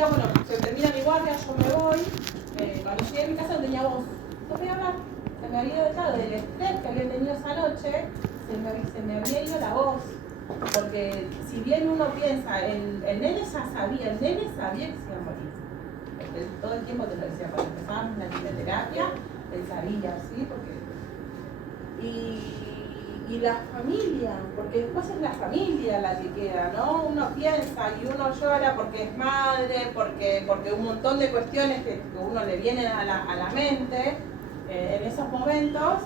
día, bueno, se termina mi guardia, yo me voy. Cuando llegué a mi casa no tenía voz. No podía hablar. Se me había dejado del estrés que había tenido esa noche, se me había ido la voz. Porque si bien uno piensa, el nene ya sabía, el nene sabía que se iba a morir. Él todo el tiempo te lo decía, cuando empezábamos la quimioterapia, él sabía, ¿sí? Y la familia, porque después es la familia la que queda, ¿no? Uno piensa y uno llora porque es madre, porque un montón de cuestiones que uno le vienen a la mente en esos momentos.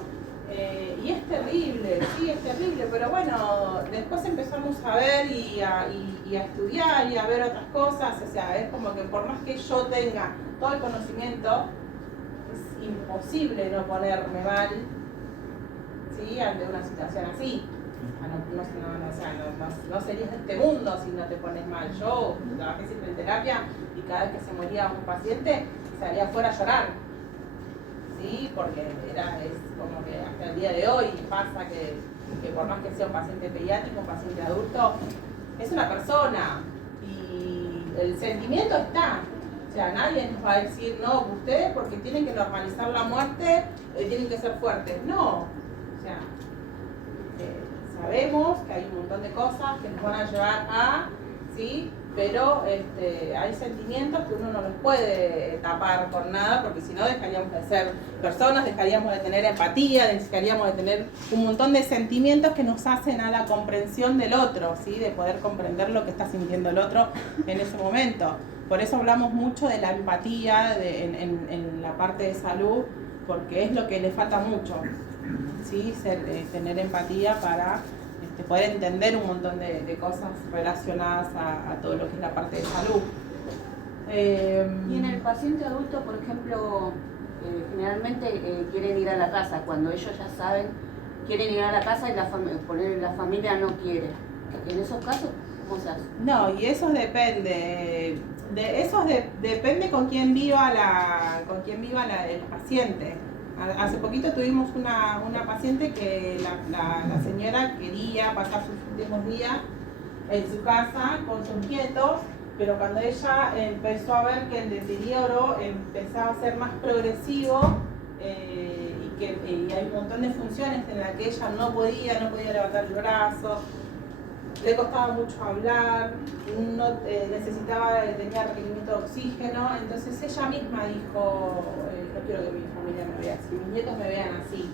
Y es terrible, sí, es terrible, pero bueno, después empezamos a ver y a estudiar y a ver otras cosas, o sea, es como que por más que yo tenga todo el conocimiento, es imposible no ponerme mal, ¿sí? Ante una situación así. No serías de este mundo si no te pones mal. Yo trabajé siempre en terapia y cada vez que se moría un paciente salía afuera a llorar. ¿Sí? Porque es como que hasta el día de hoy pasa que por más que sea un paciente pediátrico, un paciente adulto, es una persona y el sentimiento está. O sea, nadie nos va a decir, no, ustedes porque tienen que normalizar la muerte, tienen que ser fuertes. No, o sea, sabemos que hay un montón de cosas que nos van a llevar a, ¿sí? Pero hay sentimientos que uno no los puede tapar con nada, porque si no dejaríamos de ser personas, dejaríamos de tener empatía, dejaríamos de tener un montón de sentimientos que nos hacen a la comprensión del otro, ¿sí? De poder comprender lo que está sintiendo el otro en ese momento. Por eso hablamos mucho de la empatía en la parte de salud, porque es lo que le falta mucho, ¿sí? Tener empatía para poder entender un montón de cosas relacionadas a todo lo que es la parte de salud. Y en el paciente adulto, por ejemplo, generalmente quieren ir a la casa, cuando ellos ya saben, quieren ir a la casa y la familia no quiere. En esos casos, ¿cómo se hace? No, y eso depende. Depende con quién viva el paciente. Hace poquito tuvimos una paciente que la señora quería pasar sus últimos días en su casa con sus nietos, pero cuando ella empezó a ver que el deterioro empezaba a ser más progresivo y hay un montón de funciones en las que ella no podía levantar el brazo, le costaba mucho hablar, tenía requerimiento de oxígeno, entonces ella misma dijo, no quiero que mi familia me vea así, mis nietos me vean así.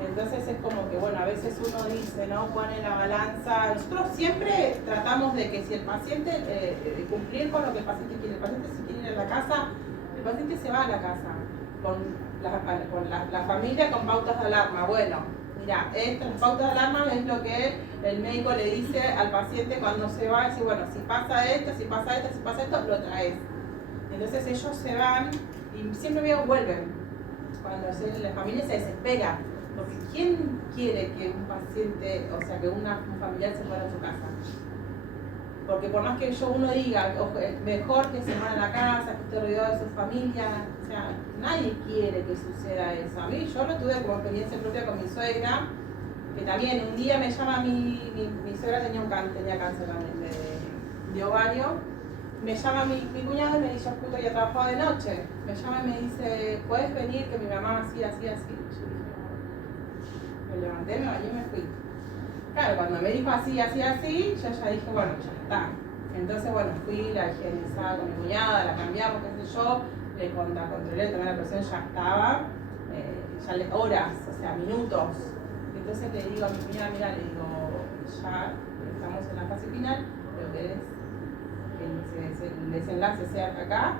Entonces es como que, bueno, a veces uno dice, ¿no? Pone la balanza. Nosotros siempre tratamos de que si el paciente, cumplir con lo que el paciente quiere. El paciente si quiere ir a la casa, el paciente se va a la casa con la familia con pautas de alarma. Bueno, mira, estas pautas de alarma es lo que el médico le dice al paciente cuando se va, dice, bueno, si pasa esto, lo traes. Entonces ellos se van y siempre vuelven. Cuando la familia se desespera, porque ¿quién quiere que un paciente, o sea, que un familiar se muera en su casa? Porque por más que uno diga, mejor que se muera en la casa, que esté rodeado de su familia, o sea, nadie quiere que suceda eso. A mí, yo lo tuve como experiencia propia con mi suegra, que también un día me llama mi suegra tenía cáncer también de ovario, me llama mi cuñado y me dice, justo ya trabajaba de noche, me llama y me dice, ¿puedes venir? Que mi mamá así. Yo dije, me levanté, me bañé y me fui. Claro, cuando me dijo así, yo ya dije, bueno, ya está. Entonces, bueno, fui, la higienizaba con mi cuñada, la cambiamos, qué sé yo, le controlé también la presión, ya estaba, horas, o sea, minutos. Entonces le digo a mi cuñada, mira, le digo, ya estamos en la fase final, pero querés que el desenlace sea acá,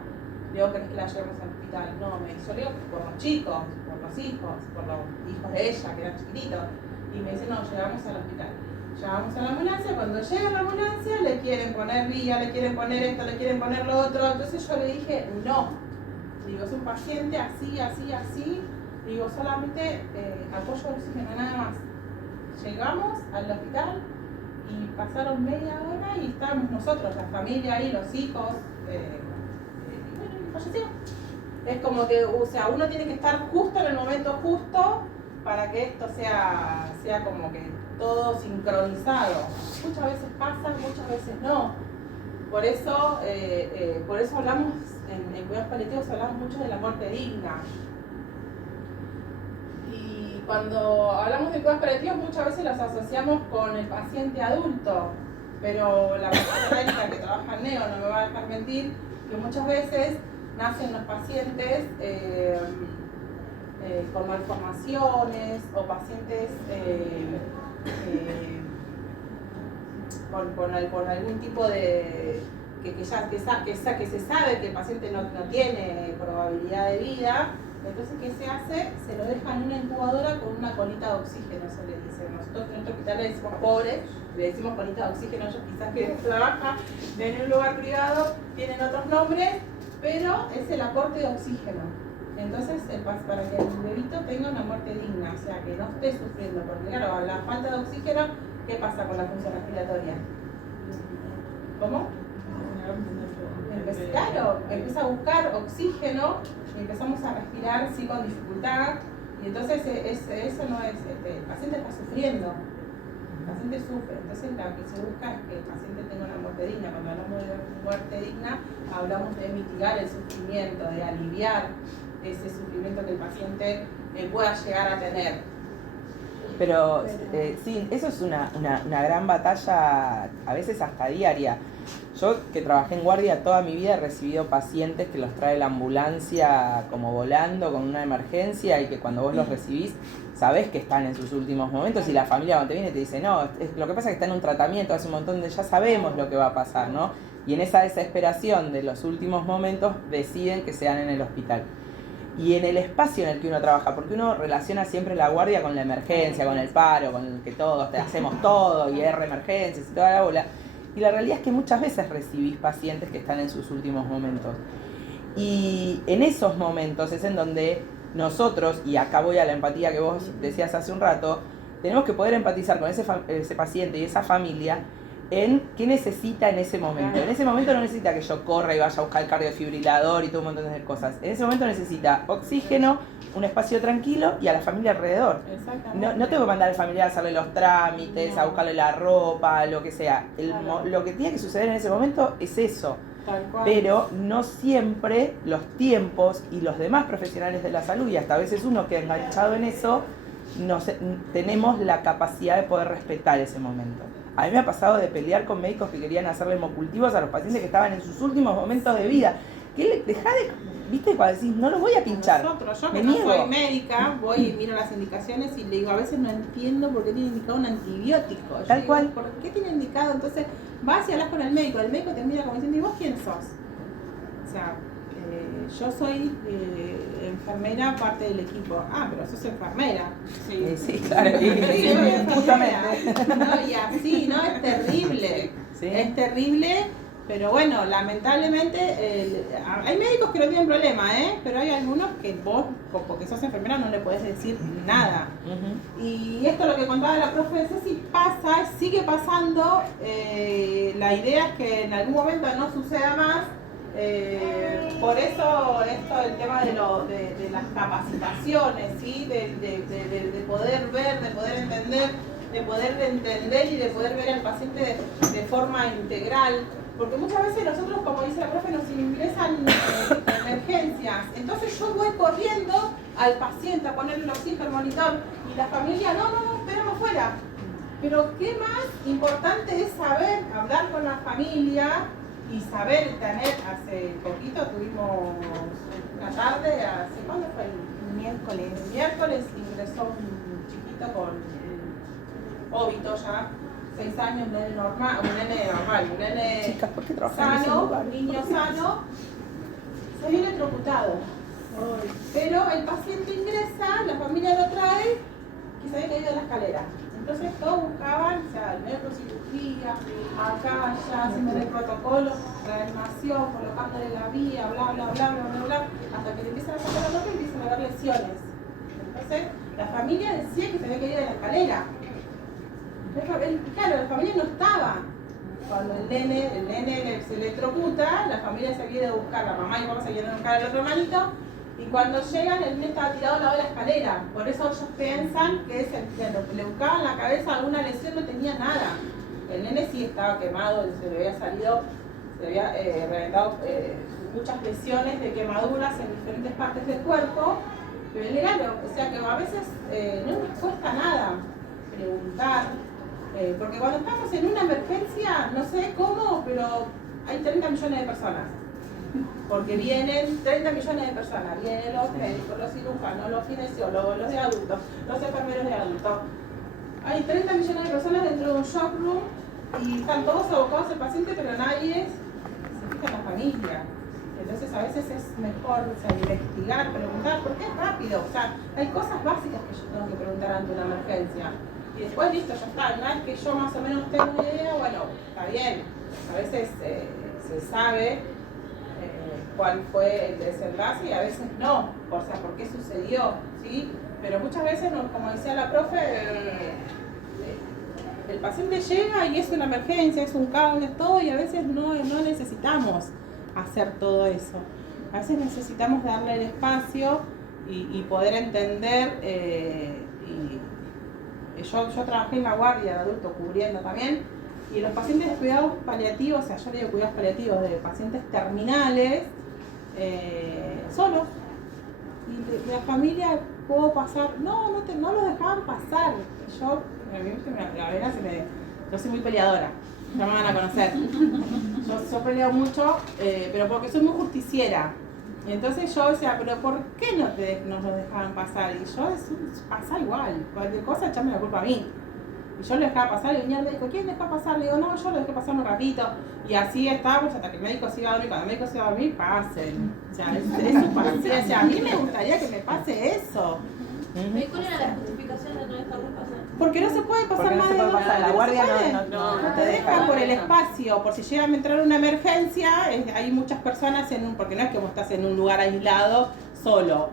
digo, ¿querés que la llevemos al hospital? No, me dice, yo le digo, por los chicos, por los hijos de ella, que eran chiquititos. Y me dice, no, llevamos al hospital. Llevamos a la ambulancia, cuando llega la ambulancia le quieren poner vía, le quieren poner esto, le quieren poner lo otro. Entonces yo le dije, no. Digo, es un paciente así. Digo, solamente apoyo de oxígeno, nada más. Llegamos al hospital y pasaron media hora y estábamos nosotros, la familia ahí, los hijos, y bueno, falleció. Es como que, o sea, uno tiene que estar justo en el momento justo para que esto sea como que todo sincronizado. Muchas veces pasa, muchas veces no. Por eso hablamos, en cuidados paliativos hablamos mucho de la muerte digna. Y cuando hablamos de cuidados paliativos muchas veces los asociamos con el paciente adulto, pero la persona médica que trabaja en neo no me va a dejar mentir que muchas veces nacen los pacientes con malformaciones o pacientes con algún tipo de que se sabe que el paciente no tiene probabilidad de vida. Entonces, ¿qué se hace? Se lo deja en una incubadora con una colita de oxígeno, se le dice. Nosotros en nuestro hospital le decimos pobre, le decimos colita de oxígeno. Ellos quizás que trabajan en un lugar privado tienen otros nombres, pero es el aporte de oxígeno. Entonces, para que el bebito tenga una muerte digna, o sea, que no esté sufriendo, porque claro, la falta de oxígeno, ¿qué pasa con la función respiratoria? ¿Cómo? Claro, empieza a buscar oxígeno y empezamos a respirar sí con dificultad, y entonces eso no es, el paciente está sufriendo, el paciente sufre. Entonces lo que se busca es que el paciente tenga una muerte digna. Cuando hablamos de muerte digna, hablamos de mitigar el sufrimiento, de aliviar ese sufrimiento que el paciente pueda llegar a tener. Pero sí, eso es una gran batalla, a veces hasta diaria. Yo, que trabajé en guardia toda mi vida, he recibido pacientes que los trae la ambulancia como volando con una emergencia, y que cuando vos los recibís sabés que están en sus últimos momentos, y la familia cuando te viene te dice, no, lo que pasa es que está en un tratamiento, hace un montón de, ya sabemos lo que va a pasar, ¿no? Y en esa desesperación de los últimos momentos deciden que sean en el hospital. Y en el espacio en el que uno trabaja, porque uno relaciona siempre la guardia con la emergencia, con el paro, con el que todos hacemos todo y R emergencias y toda la bola. Y la realidad es que muchas veces recibís pacientes que están en sus últimos momentos. Y en esos momentos es en donde nosotros, y acá voy a la empatía que vos decías hace un rato, tenemos que poder empatizar con ese paciente y esa familia en qué necesita en ese momento. En ese momento no necesita que yo corra y vaya a buscar el cardiofibrilador y todo un montón de cosas. En ese momento necesita oxígeno, un espacio tranquilo y a la familia alrededor. No tengo que mandar al familiar a hacerle los trámites, a buscarle la ropa, lo que sea. Lo que tiene que suceder en ese momento es eso. Pero no siempre los tiempos y los demás profesionales de la salud, y hasta a veces uno que ha enganchado en eso, tenemos la capacidad de poder respetar ese momento. A mí me ha pasado de pelear con médicos que querían hacerle hemocultivos a los pacientes que estaban en sus últimos momentos de vida. ¿Viste? Cuando decís, no los voy a pinchar. Yo que no soy médica, voy y miro las indicaciones y le digo, a veces no entiendo por qué tiene indicado un antibiótico. Tal cual. ¿Por qué tiene indicado? Entonces vas y hablas con el médico te mira como diciendo, ¿y vos quién sos? O sea, yo soy enfermera, parte del equipo. Ah, pero sos enfermera. Sí, claro. Justamente. No, y así, ¿no? Es terrible. Sí. Es terrible, pero bueno, lamentablemente hay médicos que no tienen problema, pero hay algunos que vos, porque sos enfermera, no le podés decir nada. Y esto, lo que contaba la profe Ceci, sigue pasando. La idea es que en algún momento no suceda más. Por eso el tema de las capacitaciones, ¿sí? de poder ver, de poder entender y de poder ver al paciente de forma integral, porque muchas veces nosotros, como dice la profe, nos ingresan emergencias, entonces yo voy corriendo al paciente a ponerle el oxígeno, el monitor, y la familia, no, esperamos fuera. Pero qué más importante es saber hablar con la familia y saber tener. Hace poquito tuvimos una tarde, ¿cuándo fue? El miércoles ingresó un chiquito con óbito ya, 6 años, un nene normal, un nene Chicas, ¿por qué sano, un niño sano, se vio electrocutado. Pero el paciente ingresa, la familia lo trae, que se había caído de la escalera. Entonces todos buscaban, o sea, neurocirugía, acá ya haciendo el protocolo, reanimación, colocándole la vía, bla, hasta que le empiezan a sacar la ropa y empiezan a ver lesiones. Entonces, la familia decía que se había caído de la escalera. Claro, la familia no estaba. Cuando el nene se electrocuta, la familia se viene a buscar, la mamá y papá se vienen a buscar al otro hermanito. Y cuando llegan, el nene estaba tirado al lado de la escalera. Por eso ellos piensan que le buscaban la cabeza alguna lesión, no tenía nada. El nene sí estaba quemado, se le había salido le había reventado muchas lesiones de quemaduras en diferentes partes del cuerpo, pero es legal, o sea que a veces no nos cuesta nada preguntar, porque cuando estamos en una emergencia, no sé cómo, pero hay 30 millones de personas. Porque vienen 30 millones de personas, vienen los médicos, los cirujanos, los kinesiólogos, los de adultos, los enfermeros de adultos. Hay 30 millones de personas dentro de un shock room y están todos abocados al paciente, pero nadie se fija en la familia. Entonces a veces es mejor, o sea, investigar, preguntar, porque es rápido. O sea, hay cosas básicas que yo tengo que preguntar ante una emergencia. Y después listo, ya está. Una vez que yo más o menos tengo una idea, bueno, está bien. A veces se sabe cuál fue el desenlace y a veces no, o sea, por qué sucedió, ¿sí? Pero muchas veces, como decía la profe, el paciente llega y es una emergencia, es un cable, es todo, y a veces no necesitamos hacer todo eso. A veces necesitamos darle el espacio y poder entender. Yo trabajé en la guardia de adultos cubriendo también, y los pacientes de cuidados paliativos, o sea, yo le digo cuidados paliativos de pacientes terminales, solos. Y la familia, ¿puedo pasar? No los dejaban pasar. Yo soy muy peleadora, ya me van a conocer. Yo peleo mucho, pero porque soy muy justiciera. Y entonces yo decía, pero ¿por qué no nos dejaban pasar? Y yo, pasa igual, cualquier cosa echarme la culpa a mí. Y yo lo dejaba pasar y venía el médico, ¿quién dejó pasar? Le digo, no, yo lo dejé pasar un ratito. Y así estábamos hasta que el médico se iba a dormir. Cuando el médico se iba a dormir, pasen. O sea, es su paciencia. O sea, a mí me gustaría que me pase eso. ¿Y cuál era la justificación de no dejarlo pasar? Porque no se puede pasar más de 2 horas. La guardia no te deja por el espacio. Por si llega a entrar una emergencia, hay muchas personas porque no es que vos estás en un lugar aislado solo.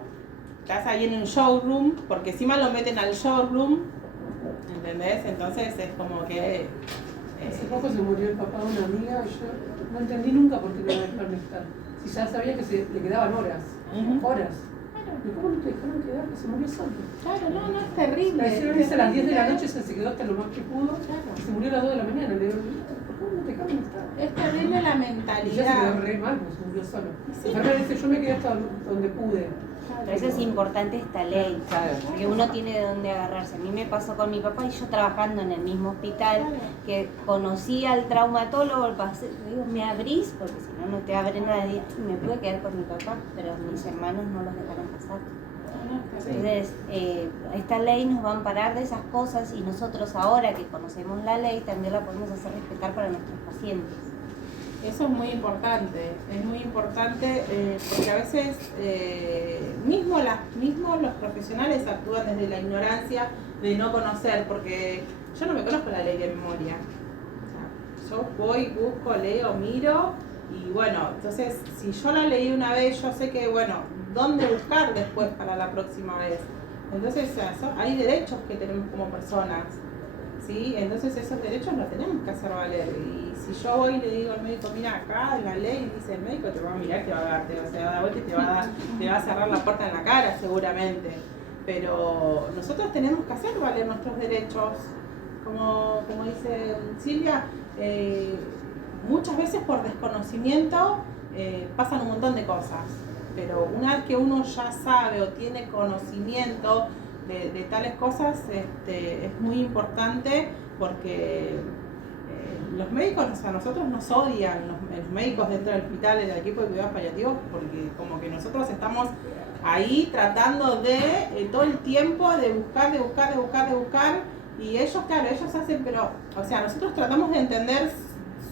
Estás ahí en un showroom, porque encima lo meten al showroom. ¿Entendés? Entonces es como que... Hace poco se murió el papá de una amiga y yo no entendí nunca por qué no la dejaron estar. Si ya sabía que le quedaban horas, horas. ¿Y cómo no te dejaron quedar? Que se murió solo. Claro, no, es terrible. La hicieron irse a las 10 de la noche, se quedó hasta lo más que pudo. Claro. Y se murió a las 2 de la mañana. Le digo, ¿por qué no te dejaron estar? Es terrible la Y mentalidad. ya se quedó re mal, porque se murió solo. Sí. La enfermera dice, yo me quedé hasta donde pude. Por eso es importante esta ley, Claro. porque uno tiene de dónde agarrarse. A mí me pasó con mi papá y yo trabajando en el mismo hospital, que conocí al traumatólogo, le digo, ¿me abrís? Porque si no, no te abre nadie. Y me pude quedar con mi papá, pero mis hermanos no los dejaron pasar. Entonces, esta ley nos va a amparar de esas cosas y nosotros ahora que conocemos la ley también la podemos hacer respetar para nuestros pacientes. Eso es muy importante porque a veces mismo los profesionales actúan desde la ignorancia de no conocer, porque yo no me conozco la ley de memoria. O sea, yo voy, busco, leo, miro y bueno, entonces si yo la leí una vez, yo sé que bueno, dónde buscar después para la próxima vez. Entonces hay derechos que tenemos como personas. ¿Sí? Entonces esos derechos los tenemos que hacer valer. Y si yo voy y le digo al médico, mira acá la ley dice, el médico te va a mirar, te va a dar vuelta y te va a cerrar la puerta en la cara seguramente. Pero nosotros tenemos que hacer valer nuestros derechos. Como dice Silvia, muchas veces por desconocimiento pasan un montón de cosas. Pero una vez que uno ya sabe o tiene conocimiento de tales cosas, es muy importante porque los médicos a nosotros nos odian, los médicos dentro del hospital, el equipo de cuidados paliativos, porque como que nosotros estamos ahí tratando de todo el tiempo de buscar, y ellos, claro, ellos hacen, pero, o sea, nosotros tratamos de entender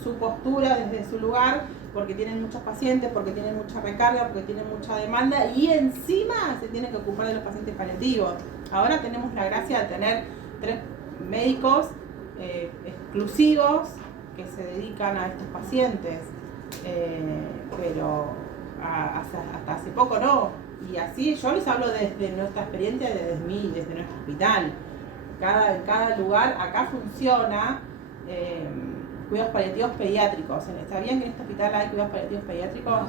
su postura desde su lugar, porque tienen muchos pacientes, porque tienen mucha recarga, porque tienen mucha demanda y encima se tienen que ocupar de los pacientes paliativos. Ahora tenemos la gracia de tener 3 médicos exclusivos que se dedican a estos pacientes, pero hasta hace poco no. Y así yo les hablo desde nuestra experiencia, desde nuestro hospital. En cada lugar acá funciona cuidados paliativos pediátricos. ¿Sabían que en este hospital hay cuidados paliativos pediátricos?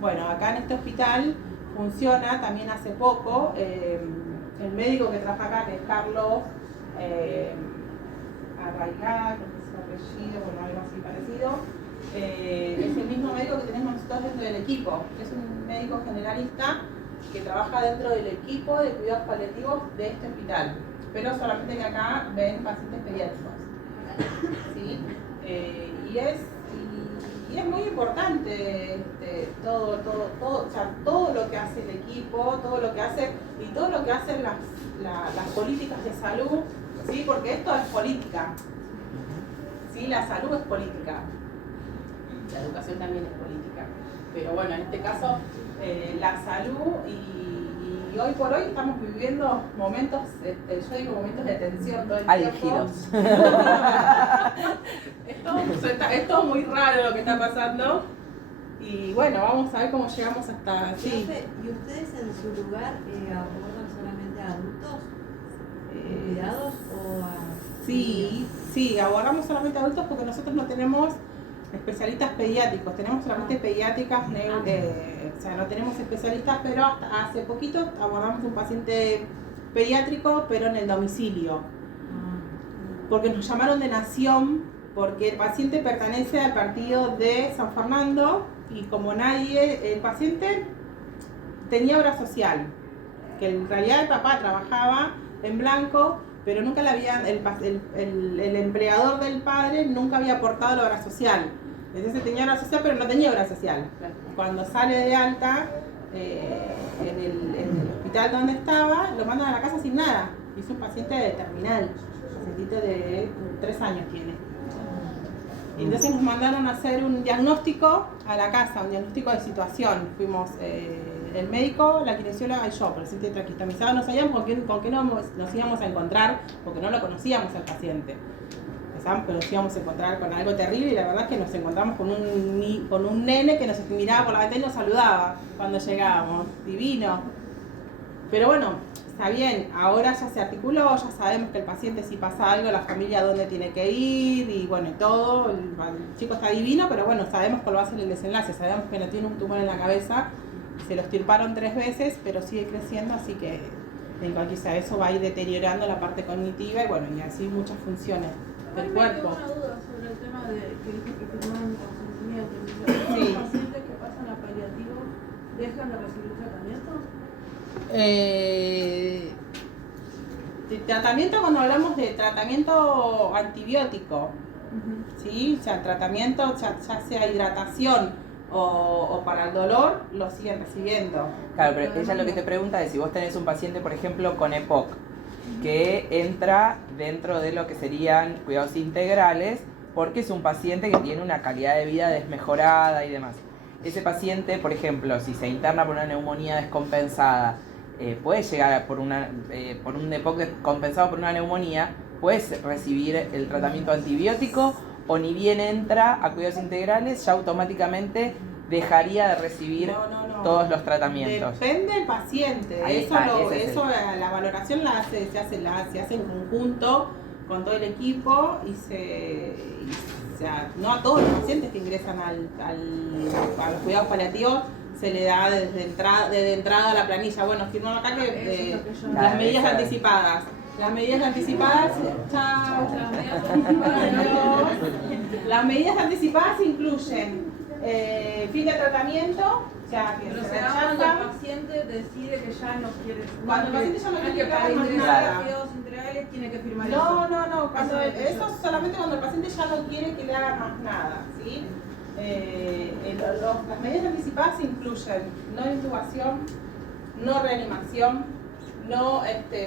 Bueno, acá en este hospital funciona también hace poco. El médico que trabaja acá, que es Carlos Arraigá, creo que es su apellido, bueno, algo así parecido, es el mismo médico que tenemos nosotros dentro del equipo. Es un médico generalista que trabaja dentro del equipo de cuidados paliativos de este hospital, pero solamente que acá ven pacientes pediátricos. ¿Sí? Y es muy importante o sea, todo lo que hace el equipo, todo lo que hace y todo lo que hacen las políticas de salud, ¿sí? Porque esto es política, ¿sí? La salud es política, la educación también es política, pero bueno, en este caso la salud y hoy por hoy estamos viviendo momentos, yo digo momentos de tensión todo el álgidos. Es todo muy raro lo que está pasando y bueno, vamos a ver cómo llegamos hasta... Sí. ¿Y ustedes en su lugar abordan solamente a adultos cuidados o a...? Sí, abordamos solamente a adultos porque nosotros no tenemos especialistas pediátricos, tenemos solamente pediátricas, o sea, no tenemos especialistas, pero hasta hace poquito abordamos un paciente pediátrico, pero en el domicilio, porque nos llamaron de Nación, porque el paciente pertenece al partido de San Fernando y como el paciente tenía obra social, que en realidad el papá trabajaba en blanco, pero nunca le habían, el empleador del padre nunca había aportado la obra social. Entonces tenía obra social, pero no tenía obra social. Cuando sale de alta, en el hospital donde estaba, lo mandan a la casa sin nada. Y es un paciente terminal, un pacientito de 3 años tiene. Y entonces nos mandaron a hacer un diagnóstico a la casa, un diagnóstico de situación. Fuimos el médico, la kinesióloga y yo, por el paciente traqueostomizado. No sabíamos con qué nos íbamos a encontrar, porque no lo conocíamos al paciente. Pensábamos que nos íbamos a encontrar con algo terrible y la verdad es que nos encontramos con un nene que nos miraba por la ventana y nos saludaba cuando llegábamos. Divino. Pero bueno, está bien, ahora ya se articuló, ya sabemos que el paciente si pasa algo, la familia dónde tiene que ir y bueno, y todo. El chico está divino, pero bueno, sabemos cuál va a ser el desenlace, sabemos que no tiene un tumor en la cabeza. Se lo extirparon 3 veces, pero sigue creciendo, así que en cualquier caso eso va a ir deteriorando la parte cognitiva y bueno, y así muchas funciones del cuerpo. Tengo una duda sobre el tema de que dije que firmaron un consentimiento. Sí. ¿Los pacientes que pasan a paliativo dejan de recibir tratamiento? Tratamiento, cuando hablamos de tratamiento antibiótico, ¿sí? O sea, tratamiento ya sea hidratación o para el dolor, lo siguen recibiendo. Claro, pero ella lo que te pregunta es si vos tenés un paciente, por ejemplo, con EPOC, que entra dentro de lo que serían cuidados integrales, porque es un paciente que tiene una calidad de vida desmejorada y demás. Ese paciente, por ejemplo, si se interna por una neumonía descompensada, puede llegar por un EPOC descompensado por una neumonía, puedes recibir el tratamiento antibiótico, o ni bien entra a cuidados integrales, ya automáticamente dejaría de recibir todos los tratamientos. Depende del paciente. La valoración se hace en conjunto con todo el equipo y o sea, no a todos los pacientes que ingresan a los cuidados paliativos se le da desde entrada a la planilla. Bueno, firmamos acá que las medidas anticipadas. Las medidas anticipadas, las medidas anticipadas incluyen fin de tratamiento, o sea, que Pero se se da cuando rechaza. el paciente decide que ya no quiere. Cuando el paciente ya no quiere que para más ingresar nada. a cuidados integrales tiene que firmar No, eso. eso es solamente cuando el paciente ya no quiere que le haga más nada, ¿sí? Las medidas anticipadas incluyen no intubación, no reanimación, no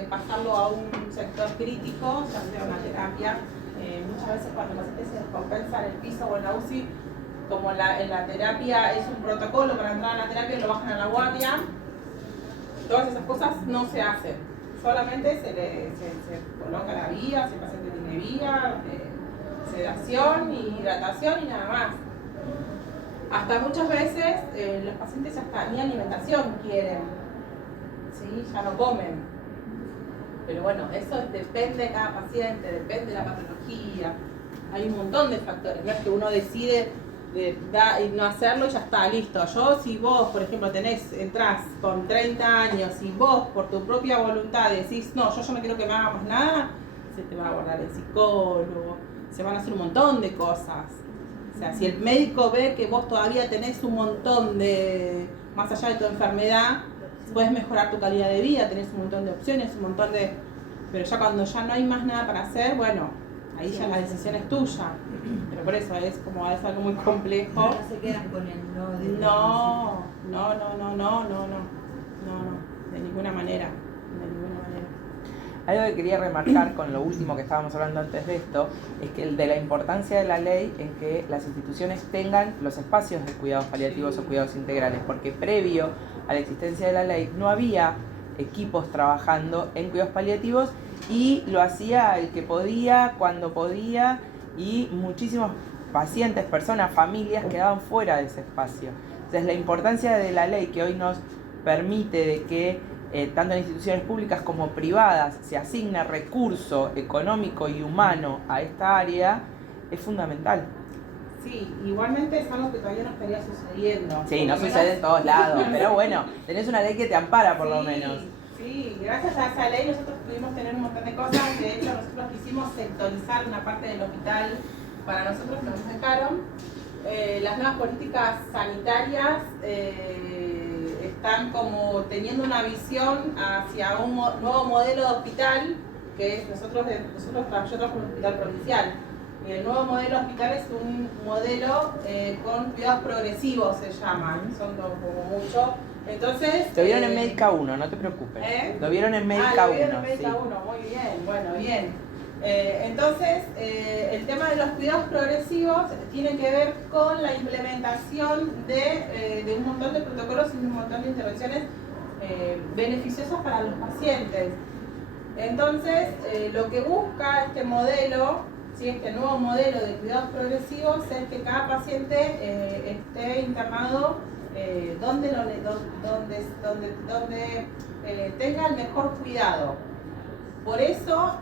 pasarlo a un sector crítico, ya sea una terapia. Muchas veces cuando el paciente se descompensa en el piso o en la UCI, como en la terapia es un protocolo para entrar a la terapia, lo bajan a la guardia. Todas esas cosas no se hacen. Solamente se coloca la vía, si el paciente tiene vía, sedación y hidratación y nada más. Hasta muchas veces los pacientes hasta ni alimentación quieren, ¿sí? Ya no comen. Pero bueno, eso depende de cada paciente, depende de la patología. Hay un montón de factores, no es que uno decide y no hacerlo y ya está, listo. Si vos, por ejemplo, entrás con 30 años y vos por tu propia voluntad decís, no, yo no quiero que me haga más nada, se te va a guardar el psicólogo, se van a hacer un montón de cosas. O sea, si el médico ve que vos todavía tenés un montón de, más allá de tu enfermedad, puedes mejorar tu calidad de vida, tenés un montón de opciones, un montón de... Pero ya cuando ya no hay más nada para hacer, bueno, ahí ya la decisión es tuya. Pero por eso es algo muy complejo. No se quedan con el no de No, de ninguna manera. Algo que quería remarcar con lo último que estábamos hablando antes de esto, es que de la importancia de la ley en que las instituciones tengan los espacios de cuidados paliativos o cuidados integrales, porque previo a la existencia de la ley no había equipos trabajando en cuidados paliativos y lo hacía el que podía, cuando podía, y muchísimos pacientes, personas, familias quedaban fuera de ese espacio. Entonces la importancia de la ley que hoy nos permite de que tanto en instituciones públicas como privadas se asigna recurso económico y humano a esta área es fundamental. Sí, igualmente es algo que todavía no estaría sucediendo. Sí, no sucede en todos lados, pero bueno, tenés una ley que te ampara por lo menos. Sí, gracias a esa ley nosotros pudimos tener un montón de cosas. De hecho, nosotros quisimos sectorizar una parte del hospital para nosotros que nos dejaron. Las nuevas políticas sanitarias están como teniendo una visión hacia un nuevo modelo de hospital, que es yo trabajo en un hospital provincial. Y el nuevo modelo de hospital es un modelo con cuidados progresivos, se llaman, son como mucho. Entonces, lo vieron en Médica 1, no te preocupes. Lo vieron en Médica 1. Lo vieron en Médica 1, muy bien, bueno, bien. Entonces, el tema de los cuidados progresivos tiene que ver con la implementación de un montón de protocolos y un montón de intervenciones beneficiosas para los pacientes. Entonces, lo que busca este modelo, ¿sí? Este nuevo modelo de cuidados progresivos, es que cada paciente esté internado donde tenga el mejor cuidado. Por eso,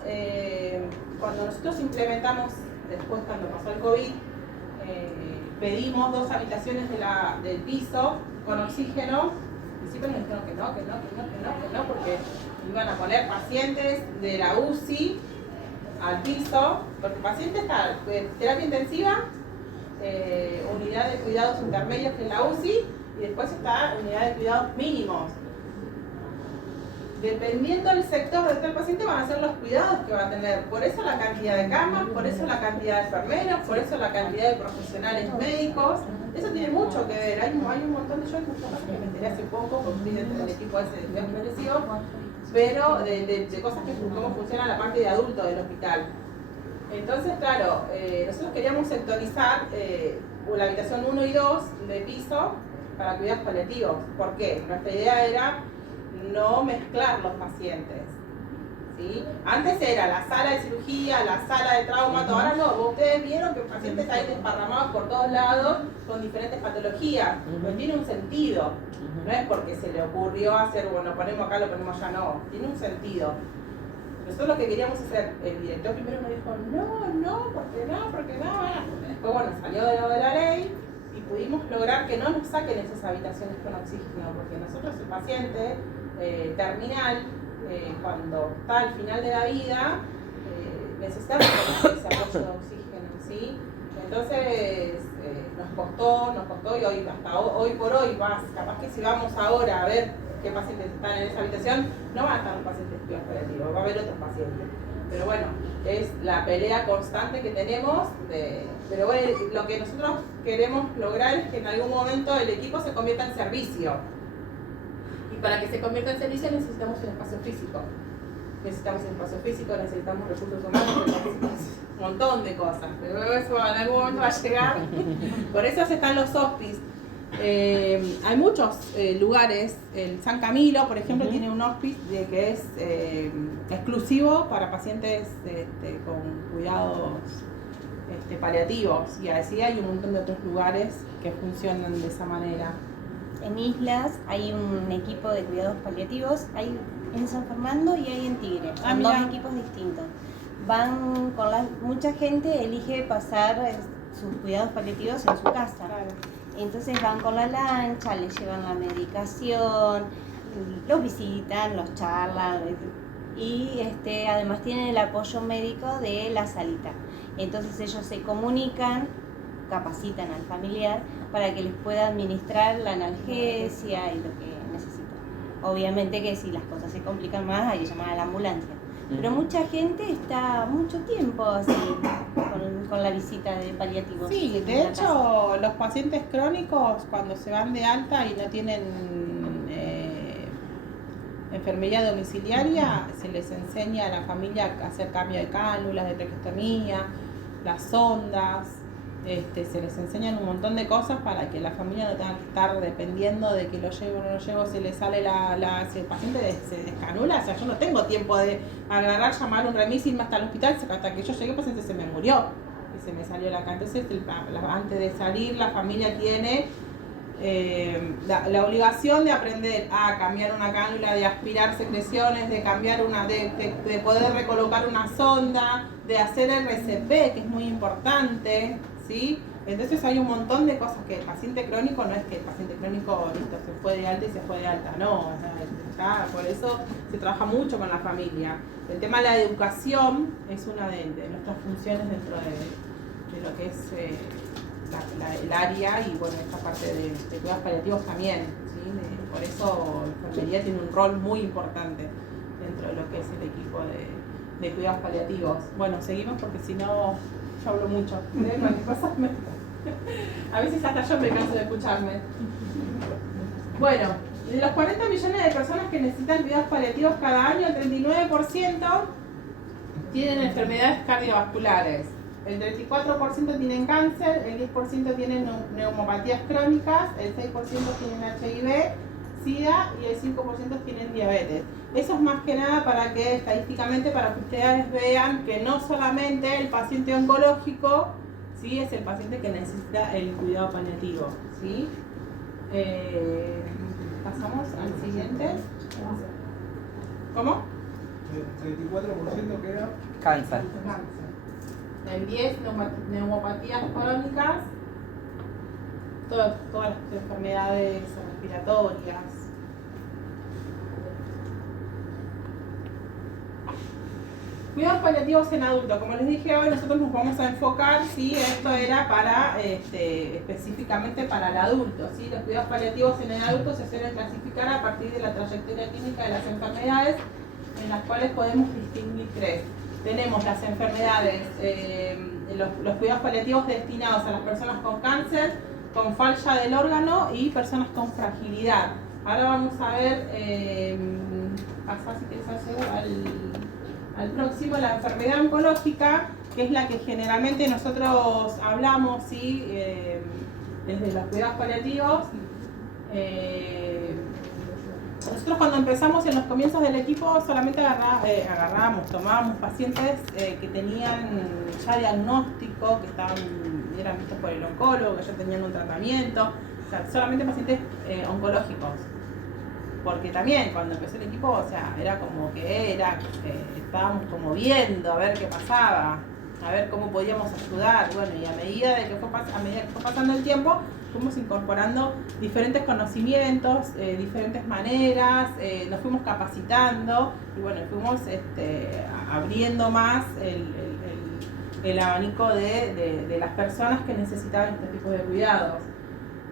cuando nosotros implementamos, después cuando pasó el COVID, pedimos 2 habitaciones del piso con oxígeno. Al principio nos dijeron que no, porque iban a poner pacientes de la UCI al piso, porque el paciente está en terapia intensiva, unidad de cuidados intermedios que es la UCI, y después está unidad de cuidados mínimos. Dependiendo del sector donde está el paciente van a ser los cuidados que va a tener. Por eso la cantidad de camas, por eso la cantidad de enfermeros, por eso la cantidad de profesionales médicos. Eso tiene mucho que ver. Hay un montón de cosas que me enteré hace poco, porque estoy dentro del equipo ese de cuidados progresivos, pero de cosas que cómo funciona la parte de adulto del hospital. Entonces, claro, nosotros queríamos sectorizar la habitación 1 y 2 de piso para cuidados paliativos. ¿Por qué? Nuestra idea era no mezclar los pacientes, ¿sí? Antes era la sala de cirugía, la sala de trauma, ahora no. Ustedes vieron que pacientes hay desparramados por todos lados con diferentes patologías, pero tiene un sentido. No es porque se le ocurrió hacer, bueno, lo ponemos acá, lo ponemos allá, no. Tiene un sentido. Nosotros lo que queríamos hacer, el director primero nos dijo, porque no. Después, bueno, salió de la ley y pudimos lograr que no nos saquen esas habitaciones con oxígeno, porque nosotros el paciente terminal, cuando está al final de la vida, necesitamos ese apoyo de oxígeno, ¿sí? Entonces nos costó y hoy por hoy más, capaz que si vamos ahora a ver qué pacientes están en esa habitación, no van a estar los pacientes cuidados paliativos, va a haber otros pacientes. Pero bueno, es la pelea constante que tenemos, pero bueno, lo que nosotros queremos lograr es que en algún momento el equipo se convierta en servicio. Y para que se convierta en servicio necesitamos un espacio físico. Necesitamos recursos humanos, necesitamos un montón de cosas. Pero eso en algún momento va a llegar. Por eso están los hospices. Hay muchos lugares. El San Camilo, por ejemplo, tiene un hospice que es exclusivo para pacientes con cuidados paliativos. Y así hay un montón de otros lugares que funcionan de esa manera. En Islas hay un equipo de cuidados paliativos, hay en San Fernando y hay en Tigre, son 2 equipos distintos. Van con mucha gente elige pasar sus cuidados paliativos en su casa. Claro. Entonces van con la lancha, les llevan la medicación, los visitan, los charlan y además tienen el apoyo médico de la salita. Entonces ellos se comunican capacitan al familiar para que les pueda administrar la analgesia y lo que necesitan. Obviamente que si las cosas se complican más hay que llamar a la ambulancia. Pero mucha gente está mucho tiempo así con la visita de paliativos. Sí, de hecho, los pacientes crónicos cuando se van de alta y no tienen enfermería domiciliaria, se les enseña a la familia a hacer cambio de cánulas, de traqueostomía, las sondas, se les enseñan un montón de cosas para que la familia no tenga que estar dependiendo de que lo llevo o no lo llevo, se le sale si el paciente se descanula, o sea, yo no tengo tiempo de agarrar, llamar un remis, irme hasta el hospital, hasta que yo llegué el paciente se me murió y se me salió la cara. Entonces, antes de salir, la familia tiene la obligación de aprender a cambiar una cánula, de aspirar secreciones, de cambiar de poder recolocar una sonda, de hacer RCP, que es muy importante, ¿sí? Entonces hay un montón de cosas que el paciente crónico no es que el paciente crónico listo, se fue de alta y se fue de alta, no, o sea, por eso se trabaja mucho con la familia. El tema de la educación es una de nuestras funciones dentro de lo que es el área y bueno, esta parte de cuidados paliativos también, ¿sí? Por eso la enfermería tiene un rol muy importante dentro de lo que es el equipo de cuidados paliativos. Bueno, seguimos porque si no, yo hablo mucho. A veces hasta yo me canso de escucharme. Bueno, de los 40 millones de personas que necesitan cuidados paliativos cada año, el 39% tienen enfermedades cardiovasculares. El 34% tienen cáncer, el 10% tienen neumopatías crónicas, el 6% tienen HIV, SIDA y el 5% tienen diabetes. Eso es más que nada para que estadísticamente, para que ustedes vean que no solamente el paciente oncológico, ¿sí? Es el paciente que necesita el cuidado paliativo, ¿sí? Pasamos al siguiente. ¿Cómo? El 34% queda Cáncer. El 10, neumopatías crónicas, todas las enfermedades respiratorias. Cuidados paliativos en adultos. Como les dije hoy, nosotros nos vamos a enfocar, ¿sí? Esto era para específicamente para el adulto, ¿sí? Los cuidados paliativos en el adulto se suelen clasificar a partir de la trayectoria clínica de las enfermedades, en las cuales podemos distinguir tres. Tenemos las enfermedades, los cuidados paliativos destinados a las personas con cáncer, con falla del órgano y personas con fragilidad. Ahora vamos a ver, pasar si quieres al próximo, la enfermedad oncológica, que es la que generalmente nosotros hablamos, ¿sí? Desde los cuidados paliativos. Nosotros cuando empezamos en los comienzos del equipo solamente tomábamos pacientes que tenían ya diagnóstico, que eran vistos por el oncólogo, que ya tenían un tratamiento, o sea, solamente pacientes oncológicos. Porque también cuando empezó el equipo, o sea, era como que estábamos como viendo a ver qué pasaba, a ver cómo podíamos ayudar, bueno, y a medida que fue pasando el tiempo, fuimos incorporando diferentes conocimientos, diferentes maneras, nos fuimos capacitando y bueno, fuimos abriendo más el abanico de las personas que necesitaban este tipo de cuidados.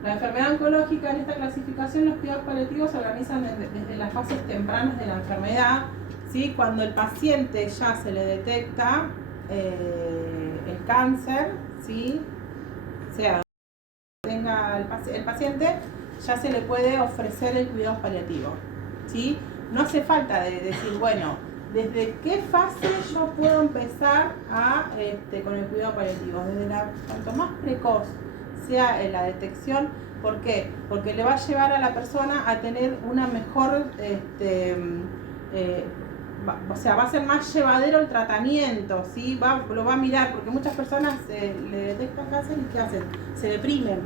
La enfermedad oncológica, en esta clasificación, los cuidados paliativos se organizan desde las fases tempranas de la enfermedad, ¿sí? Cuando el paciente ya se le detecta el cáncer, ¿sí? O sea, tenga el paciente, ya se le puede ofrecer el cuidado paliativo, ¿sí? No hace falta de decir, bueno, ¿desde qué fase yo puedo empezar con el cuidado paliativo? Desde cuanto más precoz sea la detección. ¿Por qué? Porque le va a llevar a la persona a tener una mejor, o sea, va a ser más llevadero el tratamiento, ¿sí? Lo va a mirar, porque muchas personas le detectan cáncer y ¿qué hacen? Se deprimen,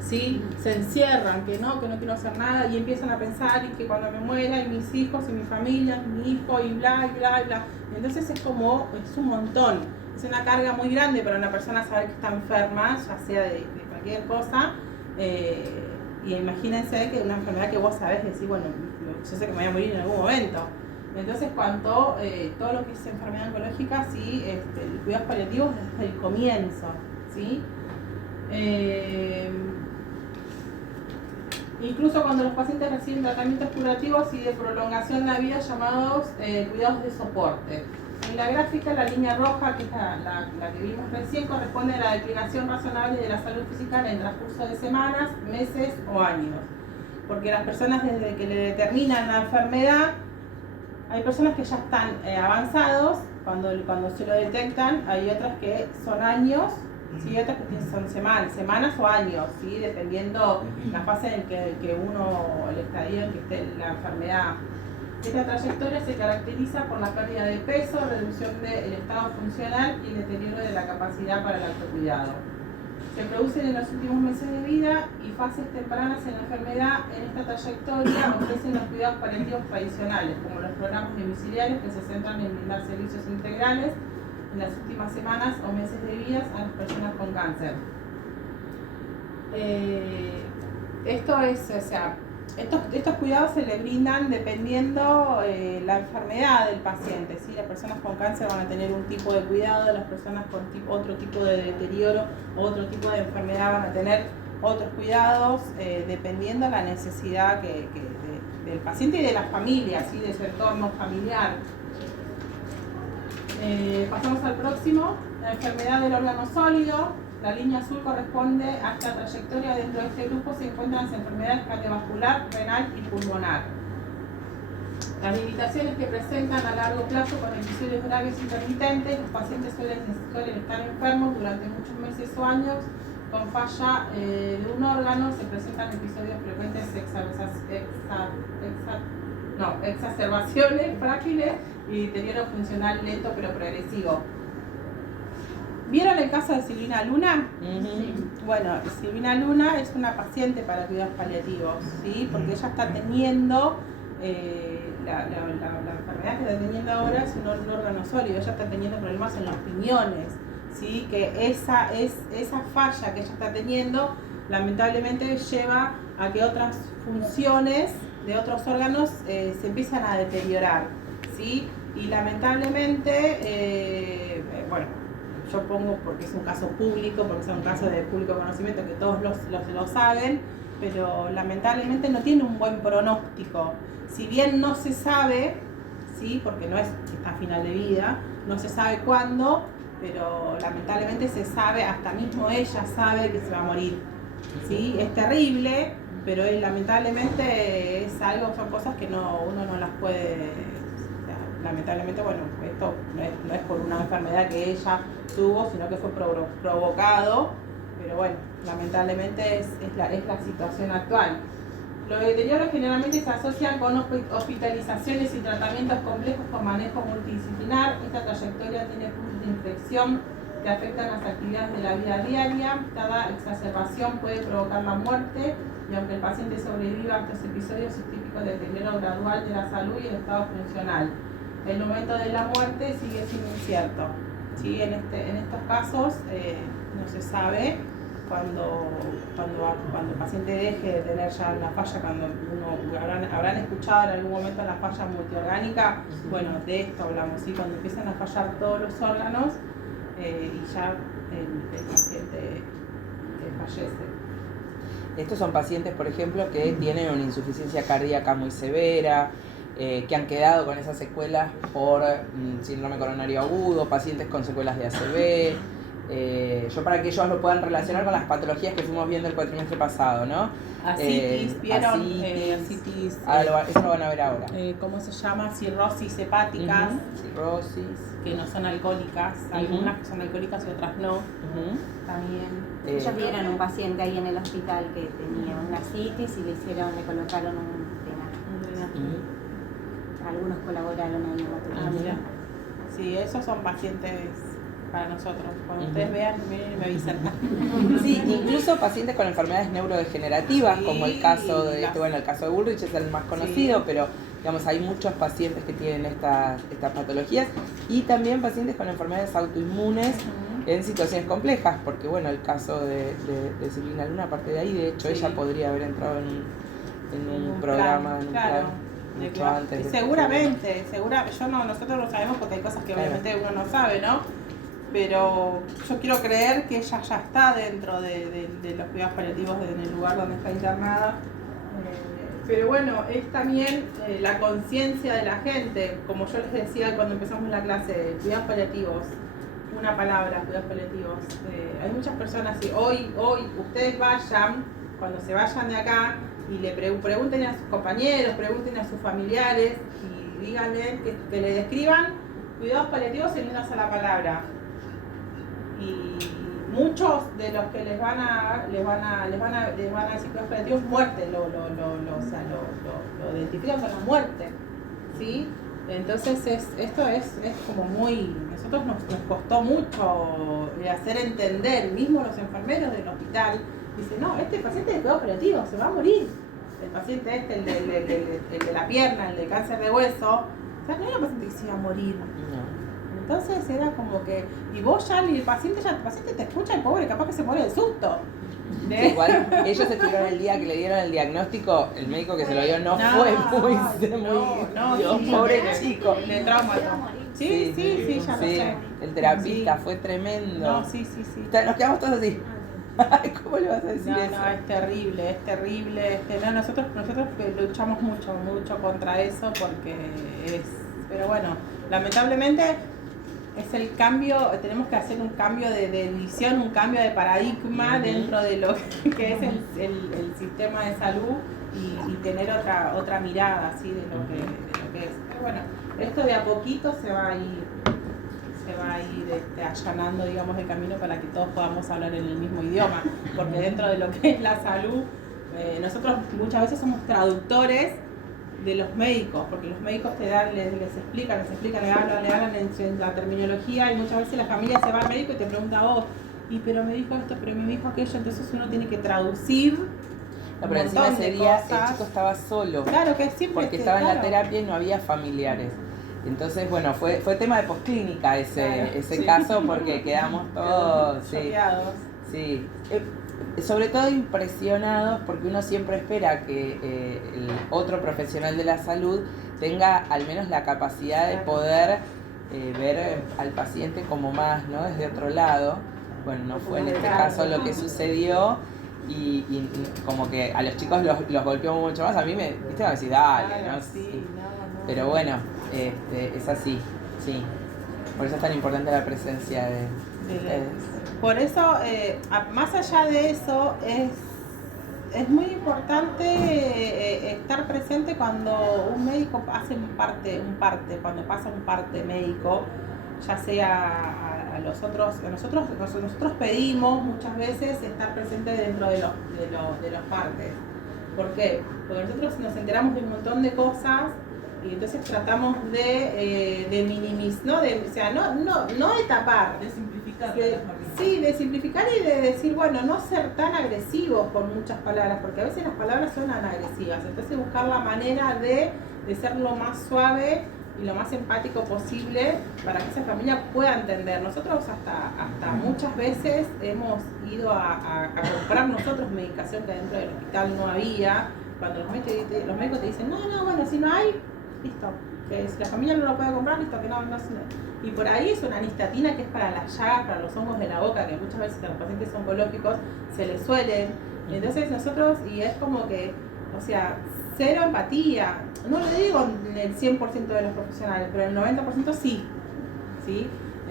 ¿sí? Se encierran, que no quiero hacer nada, y empiezan a pensar y que cuando me muera, y mis hijos, y mi familia, y mi hijo, y bla, y bla, y bla. Entonces es un montón. Es una carga muy grande para una persona saber que está enferma, ya sea de cualquier cosa, y imagínense que una enfermedad que vos sabés decir, bueno, yo sé que me voy a morir en algún momento. Entonces, todo lo que es enfermedad oncológica, sí, el cuidado paliativo desde el comienzo, ¿sí? Incluso cuando los pacientes reciben tratamientos curativos y de prolongación de la vida llamados cuidados de soporte. En la gráfica, la línea roja, que es la que vimos recién, corresponde a la declinación razonable de la salud física en el transcurso de semanas, meses o años. Porque las personas, desde que le determinan la enfermedad, hay personas que ya están avanzados cuando se lo detectan, hay otras que son años, ¿sí? Otras que son semanas o años, ¿sí? Dependiendo la fase en que uno, el estadio en que esté la enfermedad. Esta trayectoria se caracteriza por la pérdida de peso, reducción del estado funcional y el deterioro de la capacidad para el autocuidado. Se producen en los últimos meses de vida y fases tempranas en la enfermedad. En esta trayectoria ofrecen los cuidados paliativos tradicionales, como los programas domiciliarios que se centran en brindar servicios integrales en las últimas semanas o meses de vida a las personas con cáncer. Estos cuidados se le brindan dependiendo la enfermedad del paciente, ¿sí? Las personas con cáncer van a tener un tipo de cuidado, las personas con otro tipo de deterioro, otro tipo de enfermedad van a tener otros cuidados, dependiendo la necesidad del paciente y de la familia, ¿sí? De su entorno familiar. Pasamos al próximo, la enfermedad del órgano sólido. La línea azul corresponde a esta trayectoria. Dentro de este grupo se encuentran las enfermedades cardiovascular, renal y pulmonar. Las limitaciones que presentan a largo plazo con episodios graves intermitentes, los pacientes suelen estar enfermos durante muchos meses o años con falla de un órgano, se presentan episodios frecuentes exacerbaciones frágiles y deterioro funcional lento pero progresivo. ¿Vieron el caso de Silvina Luna? Sí. Bueno, Silvina Luna es una paciente para cuidados paliativos, ¿sí? Porque ella está teniendo, la enfermedad que está teniendo ahora es un órgano sólido, ella está teniendo problemas en los riñones, ¿sí? Que esa falla que ella está teniendo lamentablemente lleva a que otras funciones de otros órganos se empiezan a deteriorar, ¿sí? Y lamentablemente, yo pongo porque es un caso público, porque es un caso de público conocimiento que todos lo saben, pero lamentablemente no tiene un buen pronóstico. Si bien no se sabe, ¿sí? Porque no es que está a final de vida, no se sabe cuándo, pero lamentablemente se sabe, hasta mismo ella sabe que se va a morir, ¿sí? Es terrible, pero lamentablemente es algo, son cosas que uno no las puede... Lamentablemente, esto no es por una enfermedad que ella tuvo, sino que fue provocado, pero lamentablemente es la situación actual. Los deterioros generalmente se asocian con hospitalizaciones y tratamientos complejos con manejo multidisciplinar. Esta trayectoria tiene puntos de inflexión que afectan las actividades de la vida diaria. Cada exacerbación puede provocar la muerte y aunque el paciente sobreviva a estos episodios, es típico del deterioro gradual de la salud y el estado funcional. El momento de la muerte sigue siendo incierto, ¿sí? En estos casos no se sabe cuando el paciente deje de tener ya una falla, cuando habrán escuchado en algún momento la falla multiorgánica, de esto hablamos, ¿sí? Cuando empiezan a fallar todos los órganos y ya el paciente fallece. Estos son pacientes, por ejemplo, que tienen una insuficiencia cardíaca muy severa, que han quedado con esas secuelas por síndrome coronario agudo, pacientes con secuelas de ACV. Yo para que ellos lo puedan relacionar con las patologías que fuimos viendo el cuatrimestre pasado, ¿no? Asitis, ¿vieron? Asitis. Eso lo van a ver ahora. ¿Cómo se llama? Cirrosis hepáticas. Cirrosis. Que no son alcohólicas. Algunas que son alcohólicas y otras no. También. Ellos vieron un paciente ahí en el hospital que tenía una asitis y le colocaron un drenaje. Algunos colaboraron ahí en la televisión. Sí, esos son pacientes para nosotros. Cuando ustedes vean, miren y me avisen. Sí, incluso pacientes con enfermedades neurodegenerativas, como el caso de el caso de Bullrich es el más conocido, pero digamos hay muchos pacientes que tienen estas patologías y también pacientes con enfermedades autoinmunes en situaciones complejas, porque el caso de Silvina Luna, aparte de ahí, de hecho ella podría haber entrado en un programa, en un plan. Mucho antes. Seguramente, nosotros lo sabemos porque hay cosas que obviamente uno no sabe, ¿no? pero yo quiero creer que ella ya está dentro de los cuidados paliativos en el lugar donde está internada. Pero bueno, es también la conciencia de la gente, como yo les decía cuando empezamos la clase, cuidados paliativos, una palabra, cuidados paliativos. Hay muchas personas, y hoy ustedes vayan, cuando se vayan de acá, y le pregunten a sus compañeros, pregunten a sus familiares, y díganle que le describan cuidados paliativos en una sola palabra. Y muchos de los que les van a decir cuidados paliativos, muerte, lo identifican con la muerte, ¿sí? Entonces esto es como muy, nosotros nos costó mucho hacer entender, mismo los enfermeros del hospital, dicen, no, este paciente de cuidados paliativos se va a morir, el paciente el de la pierna, el de cáncer de hueso, o sea, no era un paciente que se iba a morir. Entonces era como que, y vos ya, el paciente te escucha, el pobre, capaz que se muere de susto. Sí, igual, ellos explicaron el día que le dieron el diagnóstico, el médico que se lo dio no fue muy Dios, pobre chico. Le trauma. Sí, ya lo sé. El terapista fue tremendo. No, sí. Nos quedamos todos así. ¿Cómo le vas a decir eso? No, es terrible. No, nosotros luchamos mucho contra eso porque pero bueno, lamentablemente es el cambio, tenemos que hacer un cambio de visión, un cambio de paradigma dentro de lo que es el sistema de salud y tener otra mirada así de lo que es. Pero bueno, esto de a poquito se va a ir allanando, digamos, el camino para que todos podamos hablar en el mismo idioma, porque dentro de lo que es la salud, nosotros muchas veces somos traductores de los médicos, porque los médicos les explican, le hablan en la terminología, y muchas veces la familia se va al médico y te pregunta a vos, pero me dijo esto, pero me dijo aquello, entonces uno tiene que traducir. No, pero encima ese día el chico estaba solo, claro que siempre, porque estaba en la terapia y no había familiares. Entonces, bueno, fue tema de postclínica ese caso, porque quedamos todos sí. Sobre todo impresionados, porque uno siempre espera que el otro profesional de la salud tenga al menos la capacidad de poder ver al paciente como más, ¿no? Desde otro lado. Bueno, no fue en este caso lo que sucedió, y como que a los chicos los golpeó mucho más. A mí me decís, dale, ¿no? Sí. Pero bueno, es así, sí. Por eso es tan importante la presencia de ustedes. Por eso, más allá de eso, es muy importante estar presente cuando un médico hace cuando pasa un parte médico, ya sea nosotros pedimos muchas veces estar presente dentro de los partes. ¿Por qué? Porque nosotros nos enteramos de un montón de cosas y entonces tratamos de minimizar, no de tapar, de simplificar. De simplificar y de decir, bueno, no ser tan agresivos con muchas palabras, porque a veces las palabras suenan agresivas, entonces buscar la manera de ser lo más suave y lo más empático posible para que esa familia pueda entender. Nosotros hasta muchas veces hemos ido a comprar nosotros medicación que dentro del hospital no había, cuando los médicos te dicen, no, bueno, si no hay, listo, que si la familia no lo puede comprar, listo, que no. Y por ahí es una anistatina que es para las llagas, para los hongos de la boca, que muchas veces a los pacientes oncológicos se les suelen. Y entonces nosotros, y es como que, o sea, cero empatía. No lo digo en el 100% de los profesionales, pero el 90% sí.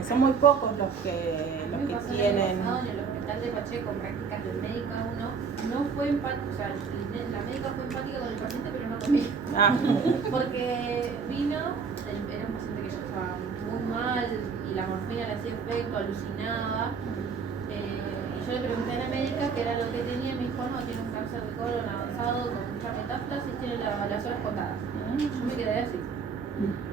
Son muy pocos los que tienen. En el hospital de Pacheco, prácticas del médico uno, no fue empática, o sea, la médica fue empática con el paciente, pero no conmigo. Porque vino, era un paciente que ya estaba muy mal y la morfina le hacía efecto, alucinaba. Y yo le pregunté a la médica qué era lo que tenía, me dijo, no, tiene un cáncer de colon avanzado con mucha metástasis, tiene las horas contadas. Yo me quedé así.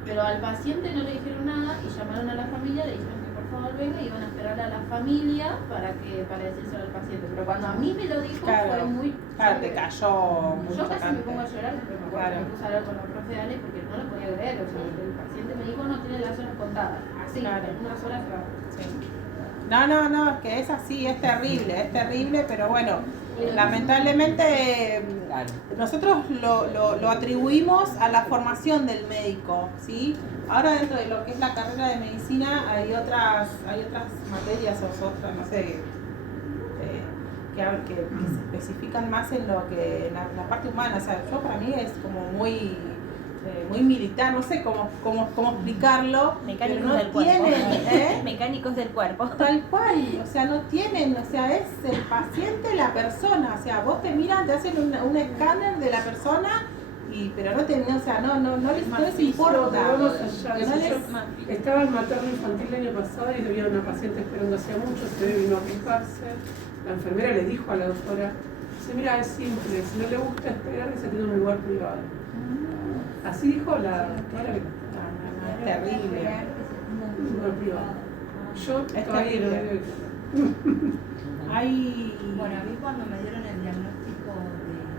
Pero al paciente no le dijeron nada y llamaron a la familia, le dijeron que por favor venga y iban a esperar a la familia para decírselo al paciente. Pero cuando a mí me lo dijo fue muy... Claro, te cayó muy Yo casi me pongo a llorar, pero me acuerdo que me puse a hablar con la profe Ale porque no lo podía creer. O sea, el paciente me dijo no tiene las horas contadas. Así, en unas horas se va. Sí. No, es que es así, es terrible, pero bueno, lamentablemente nosotros lo atribuimos a la formación del médico, ¿sí? ahora dentro de lo que es la carrera de medicina hay otras materias o otras, no sé, que se especifican más en lo que en la parte humana. O sea, yo para mí es como muy militar, no sé cómo explicarlo. Mecánicos no del cuerpo. Tienen, Mecánicos del cuerpo. Tal cual, o sea, no tienen, o sea, es el paciente la persona, o sea, vos te miran, te hacen un escáner de la persona, pero no te, o sea, no les importa. Vamos allá, No les- estaba en materno infantil el año pasado y había una paciente esperando hacía mucho, se vino a quejarse. La enfermera le dijo a la doctora, dice, mira, es simple, si no le gusta esperar, que se tiene un lugar privado. Así dijo la doctora que Es terrible. un lugar privado. Yo Es todavía no terrible. digo Hay... Bueno, a mí cuando me dieron el diagnóstico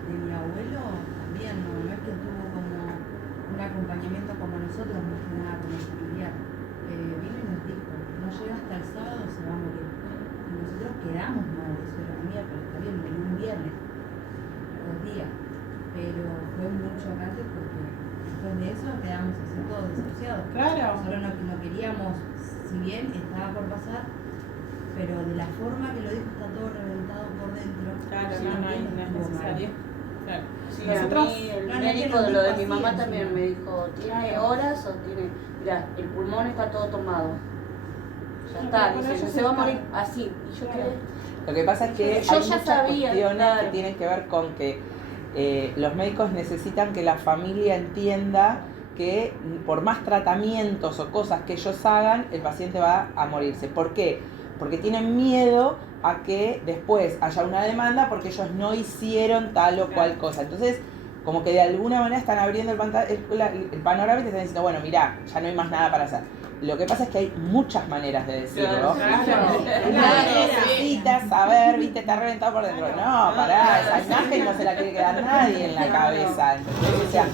de mi abuelo, también no es que tuvo como un acompañamiento como nosotros, más que nada con el familiar. Vino y nos dijo, no llega hasta el sábado, se va a morir. Y nosotros quedamos mal, eso era mía, pero está bien, venía un viernes, 2 días. Pero fue muy chocante porque después de eso quedamos así todos desahuciados. Claro. Nosotros no queríamos, si bien estaba por pasar, pero de la forma que lo dijo está todo reventado por dentro. Claro, Sí, no es también estuvo necesario. mal. Claro. Sí, Nosotros, a mí el no, no médico tiene de lo de mi paciencia, mamá también ¿no? me dijo, ¿tiene horas o tiene...? Mira, el pulmón está todo tomado. Ya No, está, pero con dice, ellos se va a está. morir así. Y yo quedé... Lo que pasa es que Yo hay ya muchas sabía, cuestiones claro. que tienen que ver con que los médicos necesitan que la familia entienda que por más tratamientos o cosas que ellos hagan, el paciente va a morirse. ¿Por qué? Porque tienen miedo a que después haya una demanda porque ellos no hicieron tal o cual cosa. Entonces, como que de alguna manera están abriendo el panorama y te están diciendo, bueno, mirá, ya no hay más nada para hacer. Lo que pasa es que hay muchas maneras de decirlo. Necesitas saber, viste, está reventado por dentro. No, pará, esa imagen no se la quiere quedar nadie en la cabeza. Entonces, o sea,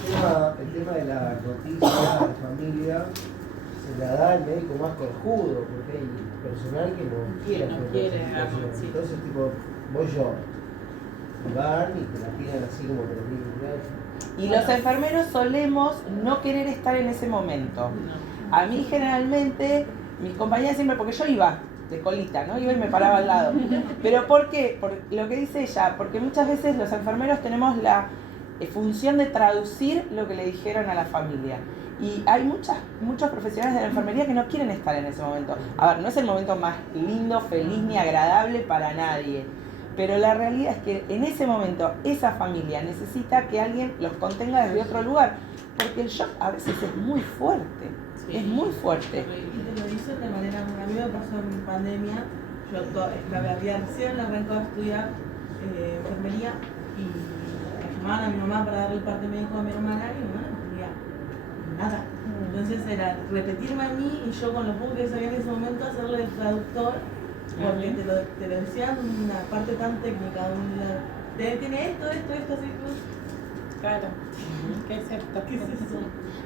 el tema de la noticia de familia se la da el médico más cojudo, porque hay personal que no quiere afrontar esa situación. sí. Entonces, tipo, voy yo. Y van y te la piden así como te la piden. y los enfermeros solemos no querer estar en ese momento. A mí generalmente, mis compañeras siempre, porque yo iba de colita, ¿no? Iba y me paraba al lado. ¿Pero por qué? Por lo que dice ella, porque muchas veces los enfermeros tenemos la función de traducir lo que le dijeron a la familia. Y hay muchos profesionales de la enfermería que no quieren estar en ese momento. A ver, no es el momento más lindo, feliz ni agradable para nadie. Pero la realidad es que en ese momento esa familia necesita que alguien los contenga desde otro lugar. Porque el shock a veces es muy fuerte. Es muy fuerte. Y te lo dicen de manera, a mí me pasó en pandemia, yo había recién arrancado a estudiar enfermería y la llamaban a mi mamá para darle el parte médico a mi hermana y mi mamá no tenía nada. Entonces era repetirme a mí y yo con los puntos que sabía en ese momento hacerle el traductor, porque te lo decían una parte tan técnica, tiene esto, así. claro. ¿Qué es esto? ¿Qué es eso?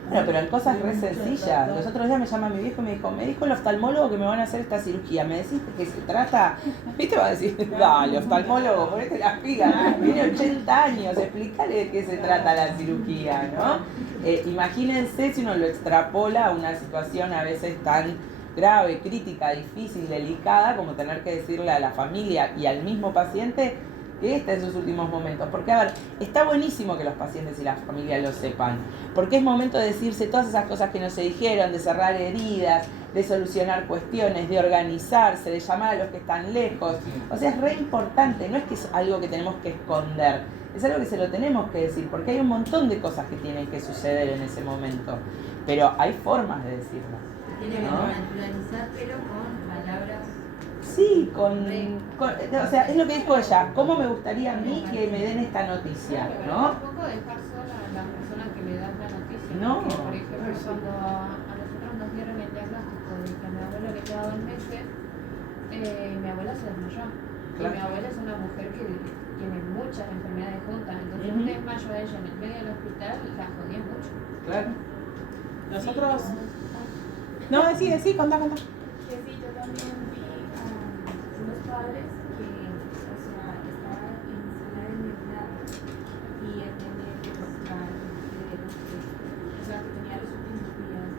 Bueno, pero en cosas re sencillas. Los otros días me llama mi viejo y me dijo, me dijo el oftalmólogo que me van a hacer esta cirugía. ¿Me decís de qué se trata? ¿Viste? Va a decir, dale, oftalmólogo, ponete las pilas. Tiene 80 años, explícale de qué se trata la cirugía, ¿no? Imagínense si uno lo extrapola a una situación a veces tan grave, crítica, difícil, delicada, como tener que decirle a la familia y al mismo paciente que está en sus últimos momentos. Porque, a ver, está buenísimo que los pacientes y la familia lo sepan, porque es momento de decirse todas esas cosas que no se dijeron, de cerrar heridas, de solucionar cuestiones, de organizarse, de llamar a los que están lejos. O sea, es re importante, no es que es algo que tenemos que esconder, es algo que se lo tenemos que decir, porque hay un montón de cosas que tienen que suceder en ese momento, pero hay formas de decirlo. Tiene que ¿no? naturalizar, pero con palabras. Sí, o sea, es lo que dijo ella, ¿cómo me gustaría a mí que me den esta noticia? ¿No? Tampoco dejar sola a las personas que le dan la noticia. No. Porque, por ejemplo, cuando a nosotros nos dieron el diagnóstico de que a mi abuela le quedaba 2 meses, mi abuela se desmayó. Y mi abuela es una mujer que tiene muchas enfermedades juntas. Entonces, un desmayo a ella en el medio del hospital la jodía mucho. Claro. Nosotros... No, decí, contá. Que sí, yo también vi a unos padres que, o sea, estaban en sala de neonato y el nene, pues, o sea, que tenía los últimos días,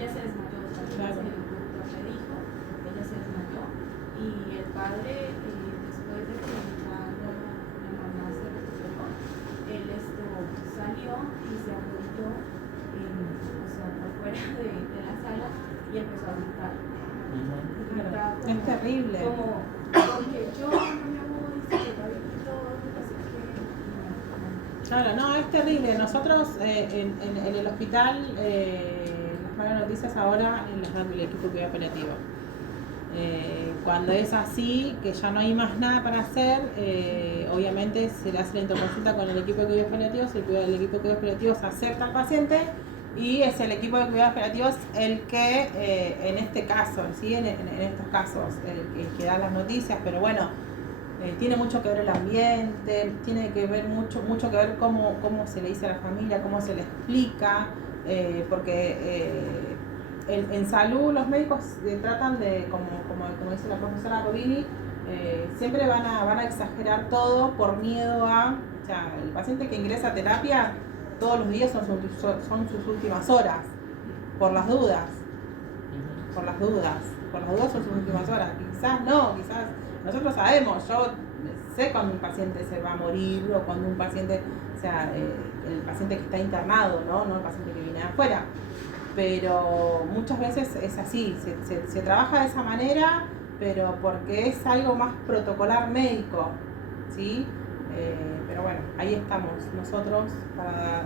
ella se desmayó, o sea, Claro. el doctor le dijo, ella se desmayó y el padre, después de que la mamá se recuperó, él salió y se arrodilló, o sea, por fuera de la sala y empezó a gritar. Gritaba como, Es terrible. Como, porque yo no me voy, se va a vivir todo, así que... Claro, no, es terrible. Nosotros en el hospital, las malas noticias ahora las da el equipo de cuidado paliativo. Cuando es así, que ya no hay más nada para hacer, obviamente se le hace la interconsulta con el equipo de cuidados paliativos, el equipo de cuidados paliativos acepta al paciente y es el equipo de cuidados paliativos el que, en este caso, ¿sí? en estos casos, el que da las noticias, pero bueno, tiene mucho que ver el ambiente, tiene que ver mucho que ver cómo se le dice a la familia, cómo se le explica, porque en salud los médicos tratan de, como dice la profesora Robini, siempre van a exagerar todo por miedo a, o sea, el paciente que ingresa a terapia todos los días son sus últimas horas, por las dudas son sus últimas horas, quizás nosotros sabemos, yo sé cuando un paciente se va a morir o cuando un paciente, o sea, el paciente que está internado, no el paciente que viene de afuera. Pero muchas veces es así, se trabaja de esa manera, pero porque es algo más protocolar médico, ¿sí? Pero bueno, ahí estamos nosotros para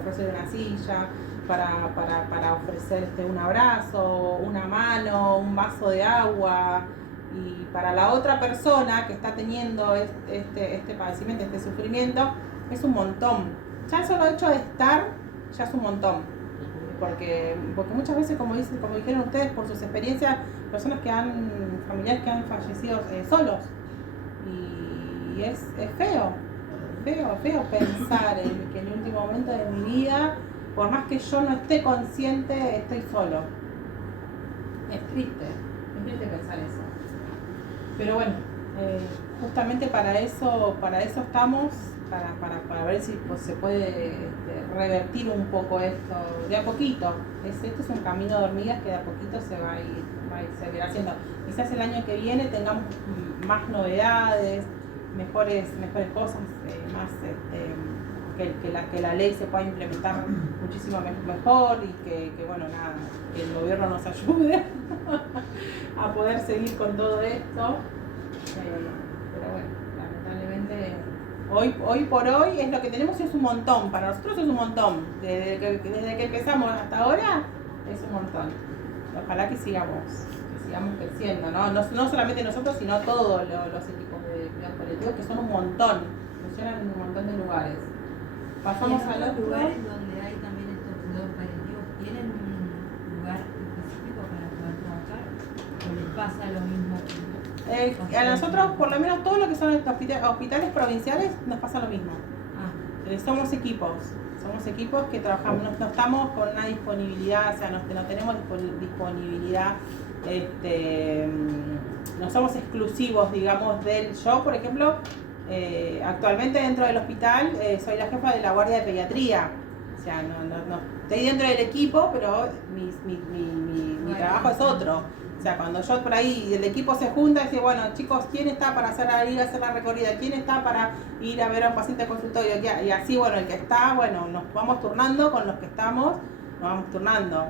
ofrecer una silla, para ofrecer un abrazo, una mano, un vaso de agua, y para la otra persona que está teniendo este padecimiento, este sufrimiento, es un montón. Ya el solo hecho de estar ya es un montón. Porque muchas veces, como dijeron ustedes, por sus experiencias, familiares que han fallecido solos. Y es feo pensar en que en el último momento de mi vida, por más que yo no esté consciente, estoy solo. Es triste pensar eso. Pero bueno, justamente para eso estamos, para ver si se puede revertir un poco esto de a poquito. Esto es un camino de hormigas que de a poquito se va a ir seguir haciendo. Quizás el año que viene tengamos más novedades, mejores cosas, más que la ley se pueda implementar muchísimo mejor y que el gobierno nos ayude a poder seguir con todo esto. Pero bueno, lamentablemente hoy por hoy es lo que tenemos, es un montón, para nosotros es un montón, desde que empezamos hasta ahora es un montón. Ojalá que sigamos creciendo, no solamente nosotros, sino todos los equipos de cuidados paliativos, que son un montón, funcionan en un montón de lugares. Pasamos a los lugares donde hay también estos cuidados paliativos, ¿tienen un lugar específico para poder trabajar? ¿O les pasa lo mismo? A nosotros, por lo menos todo lo que son hospitales provinciales, nos pasa lo mismo. Somos equipos que trabajamos, no estamos con una disponibilidad, o sea, no tenemos disponibilidad, no somos exclusivos, digamos, yo, por ejemplo, actualmente dentro del hospital soy la jefa de la guardia de pediatría, o sea, no estoy dentro del equipo, pero mi trabajo es otro. O sea, cuando yo por ahí el equipo se junta y dice, bueno, chicos, ¿quién está para ir a hacer la recorrida? ¿Quién está para ir a ver a un paciente de consultorio? Y así, bueno, el que está, bueno, nos vamos turnando con los que estamos, nos vamos turnando.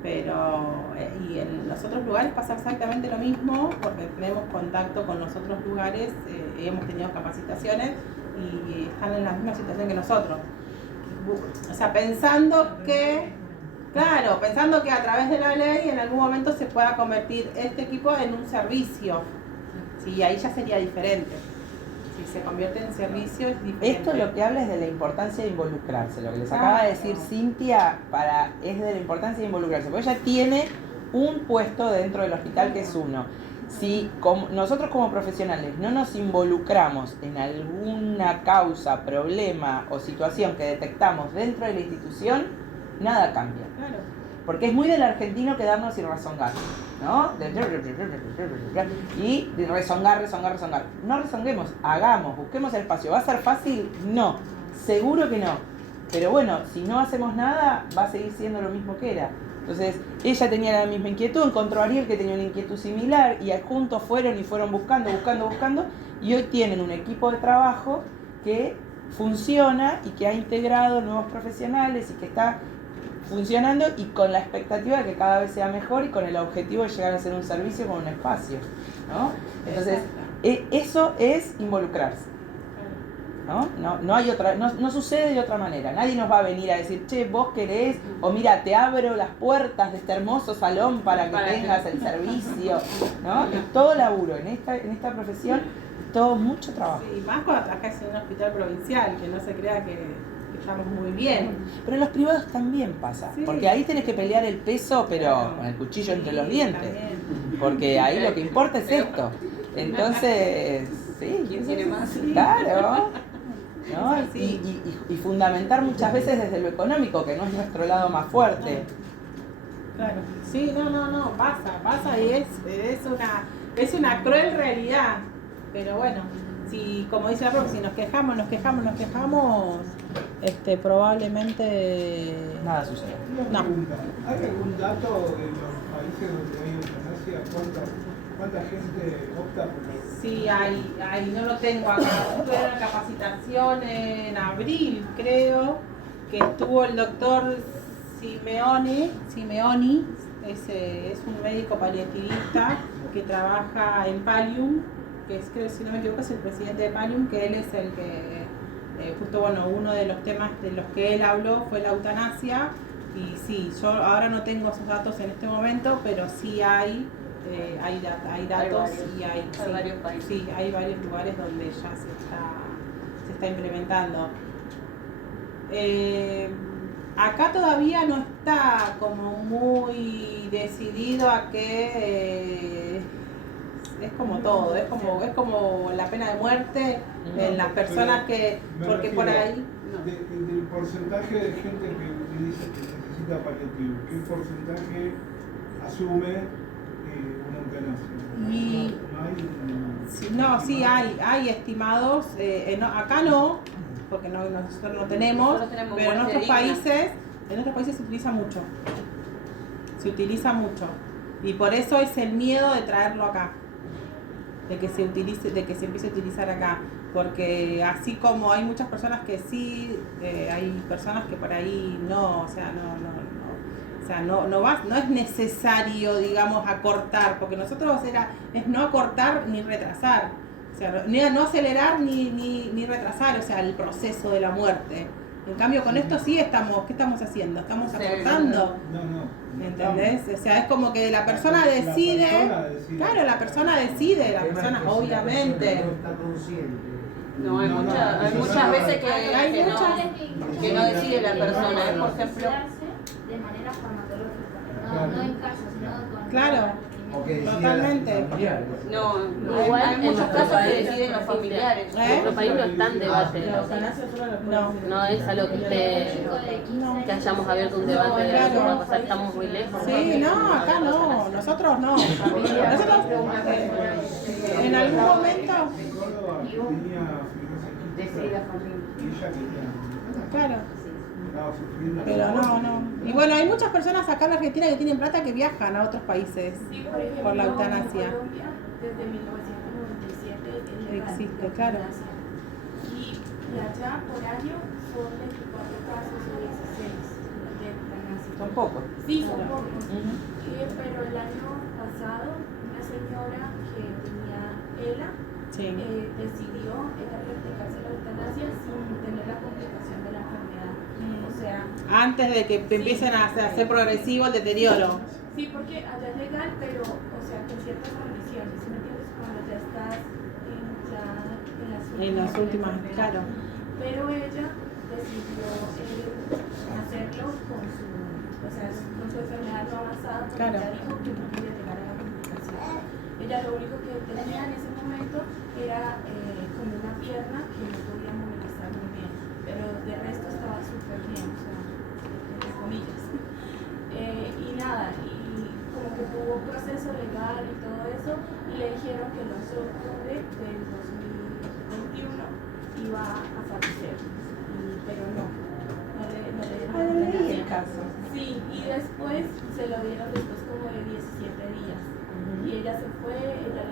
Pero, y en los otros lugares pasa exactamente lo mismo, porque tenemos contacto con los otros lugares, hemos tenido capacitaciones y están en la misma situación que nosotros. O sea, pensando que a través de la ley en algún momento se pueda convertir este equipo en un servicio. Sí, ahí ya sería diferente. Si se convierte en servicio es diferente. Esto lo que habla es de la importancia de involucrarse. Lo que les acaba de decir Cintia es de la importancia de involucrarse. Porque ella tiene un puesto dentro del hospital que es uno. Si nosotros como profesionales no nos involucramos en alguna causa, problema o situación que detectamos dentro de la institución, nada cambia. Claro. Porque es muy del argentino quedarnos y rezongar, ¿no? Y rezongar. No rezonguemos, busquemos el espacio. ¿Va a ser fácil? No, seguro que no. Pero bueno, si no hacemos nada, va a seguir siendo lo mismo que era. Entonces, ella tenía la misma inquietud, encontró a Ariel que tenía una inquietud similar y juntos fueron buscando, y hoy tienen un equipo de trabajo que funciona y que ha integrado nuevos profesionales y que está funcionando y con la expectativa de que cada vez sea mejor y con el objetivo de llegar a ser un servicio con un espacio, ¿no? Entonces, eso es involucrarse. No hay otra, no sucede de otra manera. Nadie nos va a venir a decir, che, vos querés, o mira, te abro las puertas de este hermoso salón para que tengas el servicio, ¿no? Es todo laburo. En esta profesión, todo mucho trabajo. Sí, más cuando trabajas en un hospital provincial, que no se crea que estamos muy bien. Pero en los privados también pasa, sí, porque ahí tenés que pelear el peso, pero con el cuchillo entre los dientes. También. Porque ahí lo que importa es esto. Entonces, sí, ¿quién tiene más? Claro. ¿No? Y fundamentar muchas veces desde lo económico, que no es nuestro lado más fuerte. Claro. Sí, no, pasa y es una cruel realidad. Pero bueno, si, como dice la profe, si nos quejamos, probablemente nada sucede. No. ¿Hay algún dato de los países donde hay eutanasia? ¿Cuánta gente opta por la... Sí, hay, no lo tengo acá. Tuve una capacitación en abril, creo, que estuvo el doctor Simeoni, es un médico paliativista que trabaja en Pallium, que es, creo, si no me equivoco, es el presidente de Pallium, que él es el que, justo bueno, uno de los temas de los que él habló fue la eutanasia, y sí, yo ahora no tengo esos datos en este momento, pero sí hay datos y hay varios países. Sí, hay varios lugares donde ya se está implementando. Acá todavía no está como muy decidido a que es como todo, es como la pena de muerte en las personas que, porque por ahí del porcentaje de gente que dice que necesita paliativo, ¿qué porcentaje asume una eutanasia? Sí, hay estimados, acá no, porque nosotros no tenemos, pero en otros países se utiliza mucho, y por eso es el miedo de traerlo acá, de que se empiece a utilizar acá, porque así como hay muchas personas que sí, hay personas que por ahí no, no es necesario, digamos, acortar, porque nosotros es no acortar ni retrasar, o sea, no acelerar ni retrasar, o sea, el proceso de la muerte. En cambio, con esto sí ¿qué estamos haciendo? Estamos acortando. No. ¿Entendés? O sea, es como que la persona decide. Claro, la persona decide, obviamente. No está consciente. No, hay muchas veces que no decide la persona, por ejemplo. De manera farmacológica, no en casa, sino con... Claro, totalmente. No, igual hay muchos nuestro casos que país deciden los familiares. En nuestro país no está en debate. No es algo que hayamos abierto un debate de lo que va a pasar, estamos muy lejos. Sí, no, acá no, nosotros no. Nosotros en algún momento. Decide la familia. Claro. Pero no. Y bueno, hay muchas personas acá en Argentina que tienen plata que viajan a otros países por la eutanasia. En Colombia, desde 1997 existe, claro. Y allá por año son 24 casos o 16 de eutanasia. Son pocos. Sí, son pocos. Pero el año pasado, una señora que tenía ELA decidió practicarse la eutanasia sin tener la complicación de la enfermedad. O sea, antes de que empiecen a hacer progresivo el deterioro. Sí, porque allá es legal, pero, o sea, con ciertas condiciones, ¿sí me entiendes? Cuando ya estás en las últimas, claro. Pero ella decidió hacerlo con su enfermedad no avanzada, porque ella dijo que no quería llegar a la complicación. Ella lo único que tenía en ese momento era como una pierna que no podía movilizar muy bien, pero de resto estaba súper bien, o sea, entre comillas. Y nada, y como que tuvo un proceso legal y todo eso, y le dijeron que el 11 de octubre del 2021 iba a fallecer, pero no le dieron el caso. Sí, y después se lo dieron después como de 17 días. Y ella se fue, o sea,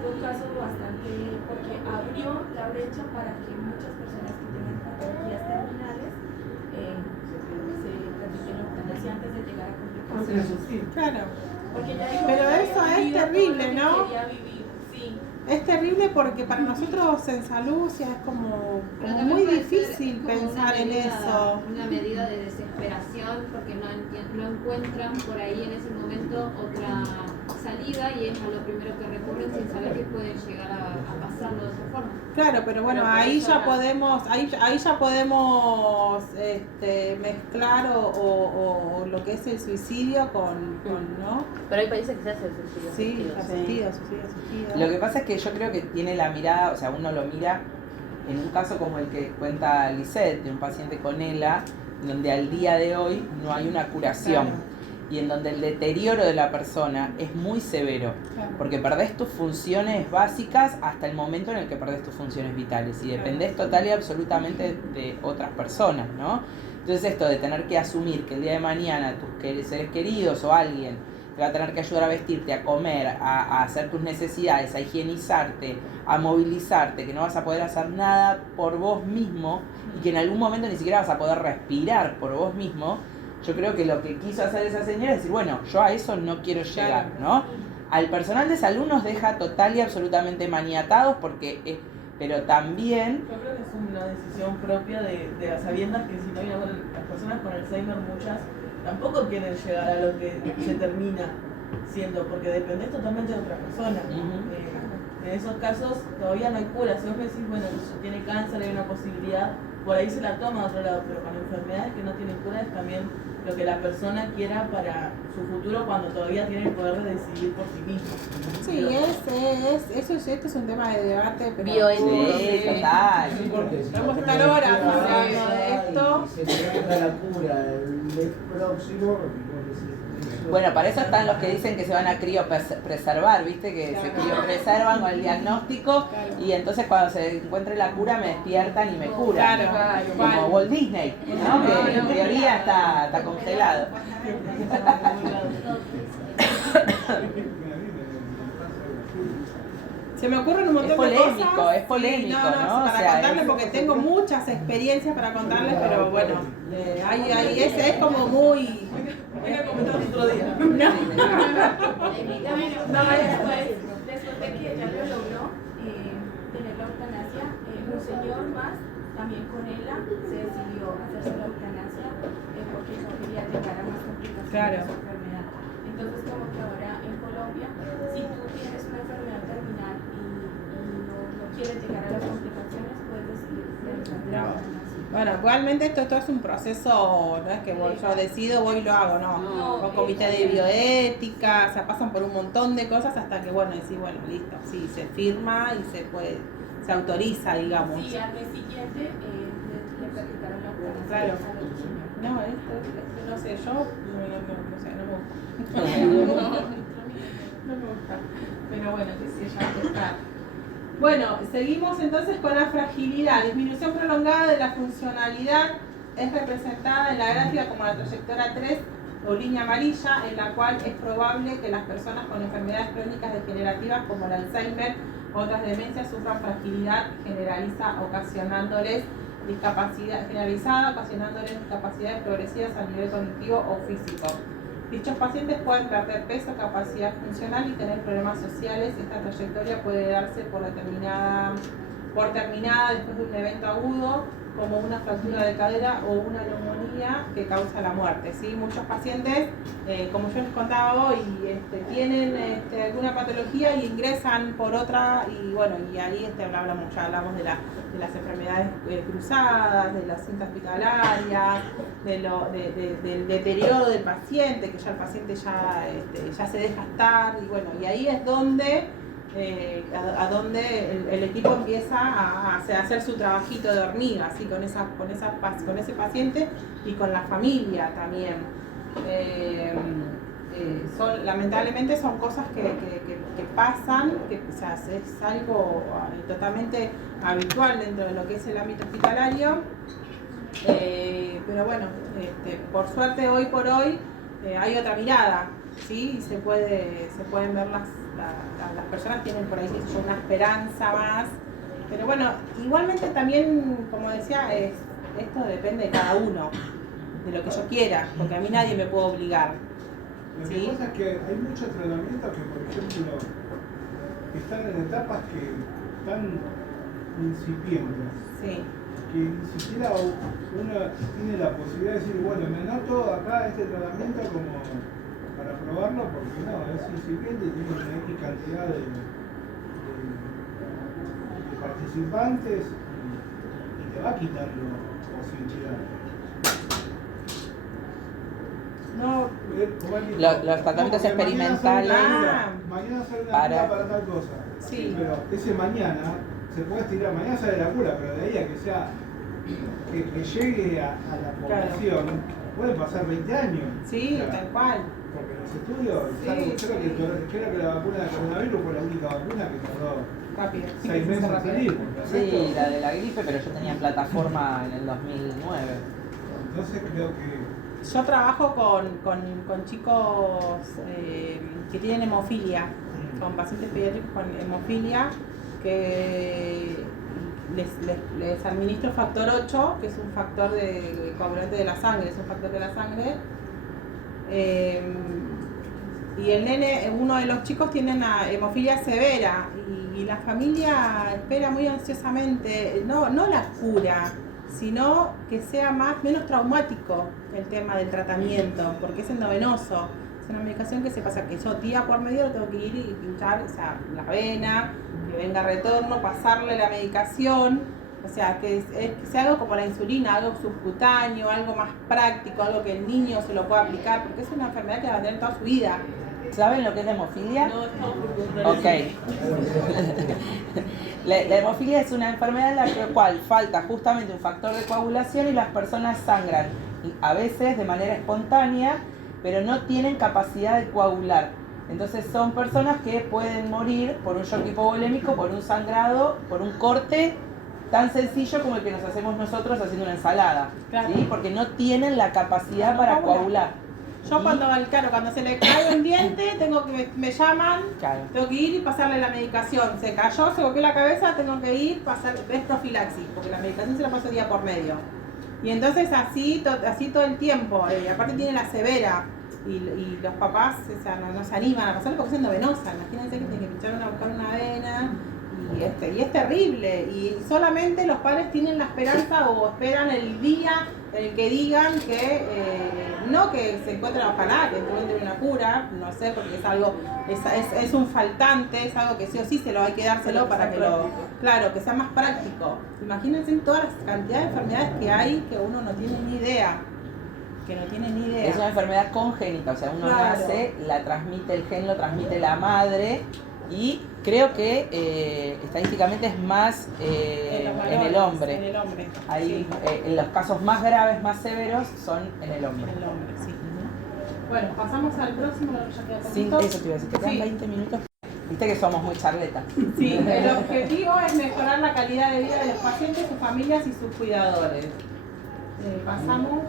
fue un caso bastante, porque abrió la brecha para que muchas personas que tienen patologías terminales se practiquen la eutanasia antes de llegar a complicaciones. Claro. Porque ella dijo Pero que eso había es vivido terrible, todo lo que ¿no? quería vivir, sí. Es terrible porque para nosotros en salud ya es como muy difícil pensar en eso. Una medida de desesperación porque no encuentran por ahí en ese momento otra salida y es a lo primero que recurren sin saber que pueden llegar a pasarlo de otra forma. Claro, pero bueno, ahí ya podemos mezclar o lo que es el suicidio con ¿no? Pero hay países que se hacen suicidio. Sí, suicidio. Lo que pasa es que yo creo que tiene la mirada, o sea, uno lo mira en un caso como el que cuenta Lisette, de un paciente con ELA, donde al día de hoy no hay una curación. Claro. Y en donde el deterioro de la persona es muy severo, claro. Porque perdés tus funciones básicas hasta el momento en el que perdés tus funciones vitales y dependés total y absolutamente de otras personas, ¿no? Entonces esto de tener que asumir que el día de mañana tus seres queridos o alguien te va a tener que ayudar a vestirte, a comer, a hacer tus necesidades, a higienizarte, a movilizarte, que no vas a poder hacer nada por vos mismo y que en algún momento ni siquiera vas a poder respirar por vos mismo. Yo creo que lo que quiso hacer esa señora es decir, bueno, yo a eso no quiero llegar, ¿no? Al personal de salud nos deja total y absolutamente maniatados porque pero también... Yo creo que es una decisión propia de las sabiendas que si no hay las personas con Alzheimer muchas tampoco quieren llegar a lo que se termina siendo, porque dependés totalmente de otra persona. En esos casos todavía no hay cura. Si vos me decís, bueno, tiene cáncer, hay una posibilidad, por ahí se la toma a otro lado, pero con enfermedades que no tienen cura es también lo que la persona quiera para su futuro cuando todavía tiene el poder de decidir por sí mismo. Sí, esto es un tema de debate, pero total. Vamos a estar horas hablando de esto. Se trata la cura el mes próximo. Bueno, para eso están los que dicen que se van a criopreservar, ¿viste? Que se criopreservan con el diagnóstico y entonces cuando se encuentre la cura me despiertan y me curan. Claro. Como Walt Disney, ¿no? Que en teoría está congelado. Se me ocurren un montón de cosas. Es polémico, ¿no? Para contarles porque tengo muchas experiencias para contarles, pero bueno, ahí ese es como muy... Voy a comentar otro día. Después de que ella lo logró tener la eutanasia, un señor más, también con ELA, se decidió hacerse la eutanasia porque no quería llegar a más complicaciones de su enfermedad. Entonces, como que ahora en Colombia, si tú tienes una enfermedad terminal y no quieres llegar a las complicaciones, puedes decidir realizar la eutanasia. Bueno, igualmente esto es un proceso, no es que yo decido, voy y lo hago, no. Con comité de bioética, o sea, pasan por un montón de cosas hasta que, bueno, decís, bueno, listo, sí, se firma y se autoriza, digamos. Sí, al mes siguiente le practicaron la eutanasia. Claro. No, esto no sé, yo no me gusta. Pero bueno, qué sé yo, está. Bueno, seguimos entonces con la fragilidad. Disminución prolongada de la funcionalidad es representada en la gráfica como la trayectoria 3 o línea amarilla, en la cual es probable que las personas con enfermedades crónicas degenerativas como el Alzheimer o otras demencias sufran fragilidad generalizada, ocasionándoles discapacidades progresivas a nivel cognitivo o físico. Dichos pacientes pueden perder peso, capacidad funcional y tener problemas sociales. Esta trayectoria puede darse por terminada después de un evento agudo, como una fractura de cadera o una neumonía que causa la muerte. ¿Sí? Muchos pacientes, como yo les contaba hoy, tienen alguna patología y ingresan por otra, y bueno, y ahí ya hablamos de las enfermedades cruzadas, de las cintas hospitalarias, del deterioro del paciente, que ya el paciente ya se deja estar, y bueno, y ahí es donde el equipo empieza a hacer su trabajito de hormiga, ¿sí? con ese paciente y con la familia también. Lamentablemente son cosas que pasan, o sea, es algo totalmente habitual dentro de lo que es el ámbito hospitalario. Pero bueno, por suerte hoy por hoy hay otra mirada, ¿sí? Y se pueden ver las personas tienen por ahí una esperanza más. Pero bueno, igualmente también, como decía, esto depende de cada uno, de lo que yo quiera, porque a mí nadie me puede obligar. Lo que ¿Sí? pasa es que hay muchos tratamientos que, por ejemplo, están en etapas que están incipientes. Sí. Que ni siquiera uno tiene la posibilidad de decir, bueno, me anoto acá este tratamiento como para probarlo, porque no, es incipiente y tiene una X cantidad de participantes y te va quitando posibilidad. No, Los tratamientos experimentales Mañana sale una cura para tal cosa. Sí. Pero ese mañana se puede estirar, mañana sale la cura, pero de ahí a que sea que llegue a la población, pueden pasar 20 años. Sí, tal cual. Porque los estudios, creo que la vacuna de coronavirus fue la única vacuna que tardó rápido. 6 meses en salir. Sí, la de la gripe, pero yo tenía plataforma en el 2009. Entonces creo que... Yo trabajo con chicos que tienen hemofilia, con pacientes pediátricos con hemofilia, que les administro factor 8, que es un factor de coagulante de la sangre, es un factor de la sangre. Y el nene, uno de los chicos tiene una hemofilia severa y la familia espera muy ansiosamente, no la cura, sino que sea menos traumático el tema del tratamiento, porque es endovenoso. Es una medicación que se pasa, que yo día por medio tengo que ir y pinchar, o sea, la vena, que venga retorno, pasarle la medicación, o sea, que sea algo como la insulina, algo subcutáneo, algo más práctico, algo que el niño se lo pueda aplicar, porque es una enfermedad que va a tener toda su vida. ¿Saben lo que es la hemofilia? No, estamos por Ok. La hemofilia es una enfermedad en la cual falta justamente un factor de coagulación y las personas sangran, a veces de manera espontánea, pero no tienen capacidad de coagular. Entonces son personas que pueden morir por un shock hipovolémico, por un sangrado, por un corte tan sencillo como el que nos hacemos nosotros haciendo una ensalada. Claro. ¿Sí? Porque no tienen la capacidad para coagular. Yo cuando se le cae un diente, me llaman, tengo que ir y pasarle la medicación. Se cayó, se golpeó la cabeza, tengo que ir, es profilaxis, porque la medicación se la paso día por medio. Y entonces así todo el tiempo, aparte tiene la severa, y los papás no se animan a pasarle porque es endovenosa. Imagínense que tienen que buscar una vena, y es terrible. Y solamente los padres tienen la esperanza o esperan el día en el que digan que no que se encuentren, ojalá que encuentren una cura, no sé, porque es un faltante, es algo que sí o sí se lo hay que dárselo para que que sea más práctico. Imagínense todas las cantidades de enfermedades que hay que uno no tiene ni idea. Es una enfermedad congénita, o sea, uno nace, el gen lo transmite la madre, y creo que estadísticamente es más en el hombre. Ahí, en los casos más graves, más severos, son en el hombre. En el hombre, sí. Bueno, pasamos al próximo, ya queda Sí, poquito. eso te iba a decir, que quedan 20 minutos. Viste que somos muy charletas. Sí, el objetivo es mejorar la calidad de vida de los pacientes, sus familias y sus cuidadores. Pasamos.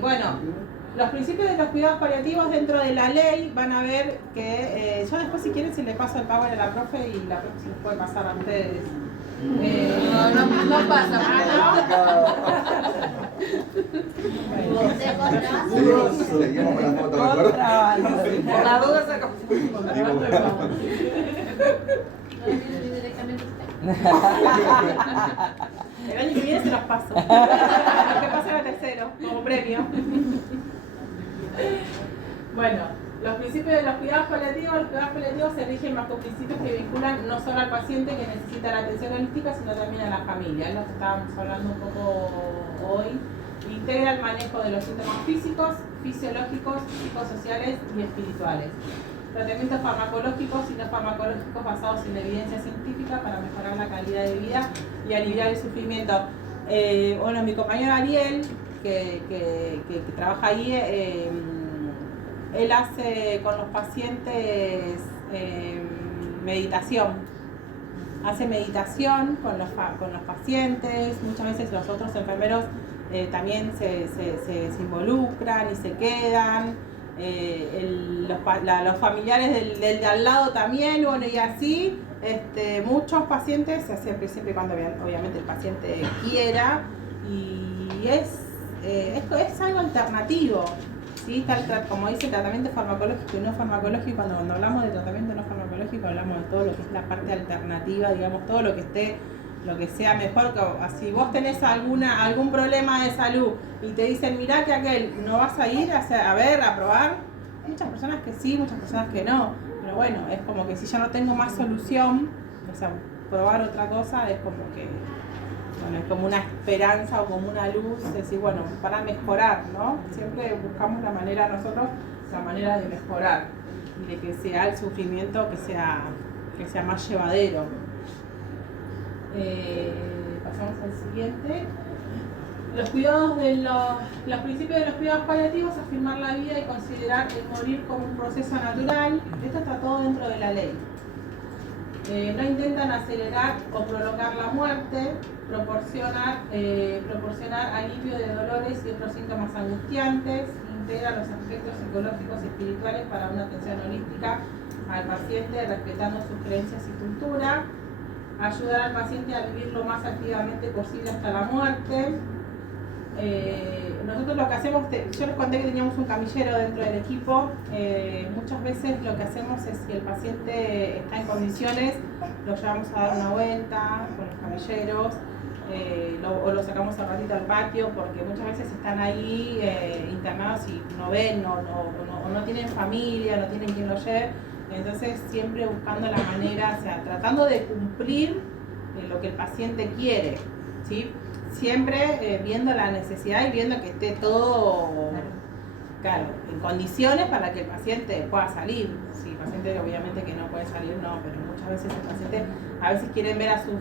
Bueno, los principios de los cuidados paliativos dentro de la ley van a ver que yo después, si quieren, se le paso el power a la profe y la profe se les puede pasar a ustedes. No pasa. Seguimos con la foto, ¿me acuerdo? Por la duda se confunde. El año que viene se los paso. Los que pasen a tercero, como premio. Bueno, los principios de los cuidados paliativos se rigen bajo principios que vinculan no solo al paciente que necesita la atención holística, sino también a la familia. Es lo que estábamos hablando un poco hoy. Integra el manejo de los síntomas físicos, fisiológicos, psicosociales y espirituales. Tratamientos farmacológicos y no farmacológicos basados en la evidencia científica para mejorar la calidad de vida y aliviar el sufrimiento. Bueno, mi compañero Ariel, que trabaja ahí, él hace con los pacientes meditación. hace meditación con los pacientes, muchas veces los otros enfermeros también se involucran y se quedan, los familiares del de al lado también, bueno, y así muchos pacientes, siempre y cuando obviamente el paciente quiera, y es algo alternativo. ¿Sí? Como dice, tratamiento farmacológico y no farmacológico. Cuando hablamos de tratamiento no farmacológico hablamos de todo lo que es la parte alternativa, digamos, todo lo que sea mejor. Si vos tenés algún problema de salud y te dicen, mirá que aquel, ¿no vas a ir a ver, a probar? Hay muchas personas que sí, muchas personas que no, pero bueno, es como que si ya no tengo más solución, o sea, probar otra cosa es como que, bueno, es como una esperanza o como una luz, es decir, bueno, para mejorar, ¿no? Siempre buscamos la manera nosotros, la manera de mejorar y de que sea el sufrimiento que sea más llevadero. Pasamos al siguiente. Los cuidados los principios de los cuidados paliativos: afirmar la vida y considerar el morir como un proceso natural. Esto está todo dentro de la ley. No intentan acelerar o prolongar la muerte, proporcionar alivio de dolores y otros síntomas angustiantes, integra los aspectos psicológicos y espirituales para una atención holística al paciente, respetando sus creencias y cultura, ayudar al paciente a vivir lo más activamente posible hasta la muerte. Nosotros lo que hacemos, yo les conté que teníamos un camillero dentro del equipo. Muchas veces lo que hacemos es, si el paciente está en condiciones, lo llevamos a dar una vuelta con los camilleros, o lo sacamos un ratito al patio, porque muchas veces están ahí internados y no ven, o no tienen familia, no tienen quien lo lleve. Entonces siempre buscando la manera, o sea, tratando de cumplir lo que el paciente quiere, ¿sí? Siempre viendo la necesidad y viendo que esté todo, claro, en condiciones para que el paciente pueda salir. Sí, el paciente obviamente que no puede salir, no, pero muchas veces el paciente a veces quieren ver a su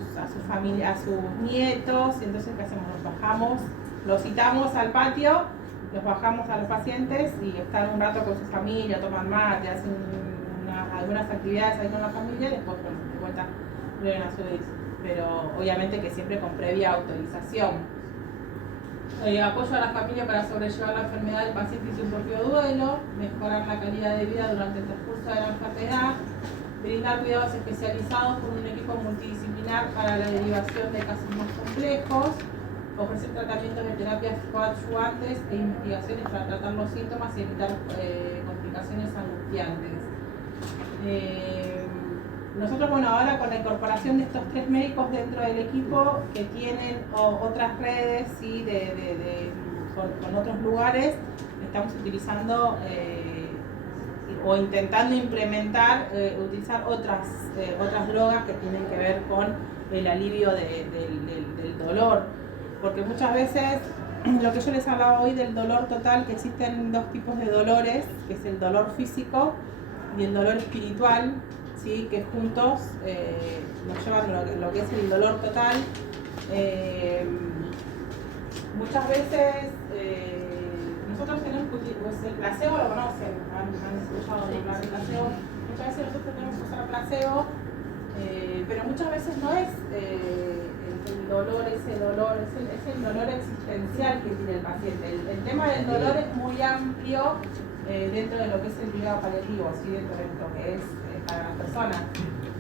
familia, a sus nietos, y entonces ¿qué hacemos? Los bajamos, los citamos al patio, los bajamos a los pacientes y están un rato con su familia, toman mate, hacen algunas actividades ahí con la familia y después, bueno, de vuelta vuelven a subir. Pero obviamente que siempre con previa autorización. Apoyo a la familia para sobrellevar la enfermedad del paciente y su propio duelo, mejorar la calidad de vida durante el transcurso de la enfermedad, brindar cuidados especializados con un equipo multidisciplinar para la derivación de casos más complejos, ofrecer tratamientos de terapias coadyuvantes e investigaciones para tratar los síntomas y evitar complicaciones angustiantes. Nosotros, bueno, ahora con la incorporación de estos 3 médicos dentro del equipo que tienen otras redes, ¿sí? con otros lugares, estamos utilizando o intentando implementar, utilizar otras drogas que tienen que ver con el alivio del dolor. Porque muchas veces, lo que yo les hablaba hoy del dolor total, que existen 2 tipos de dolores, que es el dolor físico y el dolor espiritual, ¿sí? Que juntos nos llevan lo que es el dolor total. Muchas veces nosotros tenemos que pues el placebo, lo conocen, han escuchado hablar del placebo. Muchas veces nosotros tenemos que usar placebo, pero muchas veces no es el dolor, ese dolor, es el dolor existencial que tiene el paciente. El tema del dolor es muy amplio dentro de lo que es el cuidado paliativo, ¿sí? Dentro de lo que es para las personas,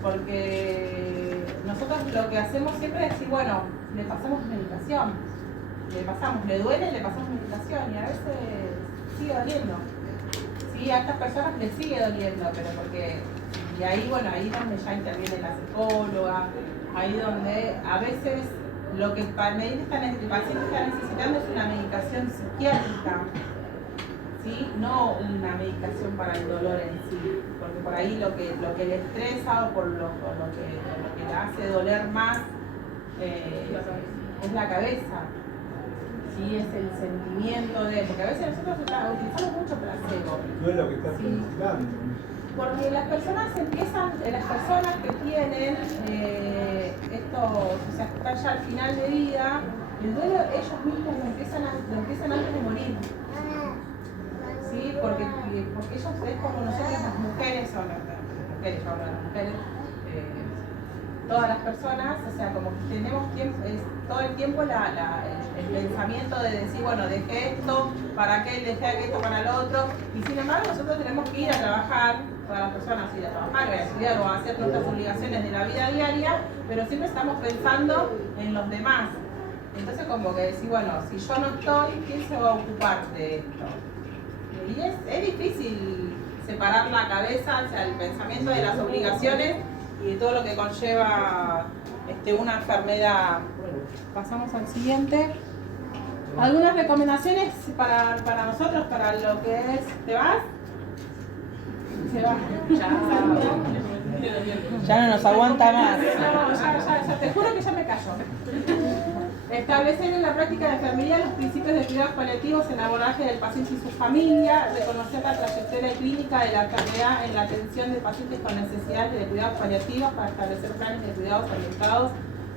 porque nosotros lo que hacemos siempre es decir, bueno, le pasamos medicación, le duele, le pasamos medicación, y a veces sigue doliendo, ¿sí? A estas personas les sigue doliendo, pero porque, y ahí, bueno, ahí donde ya interviene la psicóloga, ahí donde a veces lo que el paciente está necesitando es una medicación psiquiátrica, ¿sí? No una medicación para el dolor en sí, porque por ahí lo que le estresa o por lo que le hace doler más es la cabeza, ¿sí? Es el sentimiento porque a veces nosotros utilizamos mucho placebo. No es lo que estás necesitando. Porque las personas que tienen esto, o sea, están ya al final de vida, el duelo ellos mismos lo empiezan antes de morir. ¿Sí? Porque ellos es como nosotros las mujeres, yo hablo de las mujeres, todas las personas, o sea, como que tenemos tiempo, todo el tiempo el pensamiento de decir, bueno, dejé esto para aquel, dejé aquello para el otro, y sin embargo nosotros tenemos que ir a trabajar, todas las personas ir a trabajar, a estudiar o a hacer nuestras obligaciones de la vida diaria, pero siempre estamos pensando en los demás. Entonces como que decir, bueno, si yo no estoy, ¿quién se va a ocupar de esto? Y es difícil separar la cabeza, o sea, el pensamiento de las obligaciones y de todo lo que conlleva una enfermedad. Bueno, pasamos al siguiente. ¿Algunas recomendaciones para nosotros, para lo que es? ¿Te vas? Se va. Ya no nos aguanta más. Ya, te juro que ya me callo. Establecer en la práctica de enfermería los principios de cuidados paliativos en el abordaje del paciente y su familia, reconocer la trayectoria clínica de la enfermedad en la atención de pacientes con necesidades de cuidados paliativos para establecer planes de cuidados orientados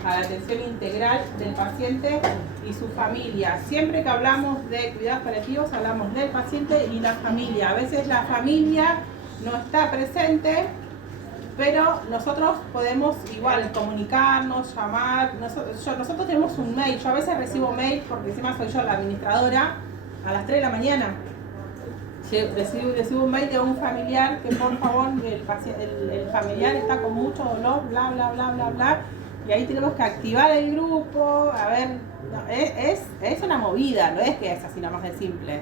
a la atención integral del paciente y su familia. Siempre que hablamos de cuidados paliativos hablamos del paciente y la familia. A veces la familia no está presente, pero nosotros podemos igual comunicarnos, llamar. Nosotros tenemos un mail. Yo a veces recibo mail porque encima soy yo la administradora a las 3 de la mañana. Recibo un mail de un familiar que por favor el familiar está con mucho dolor, bla bla bla bla bla. Y ahí tenemos que activar el grupo. A ver, no, es una movida, no es que es así nomás de simple.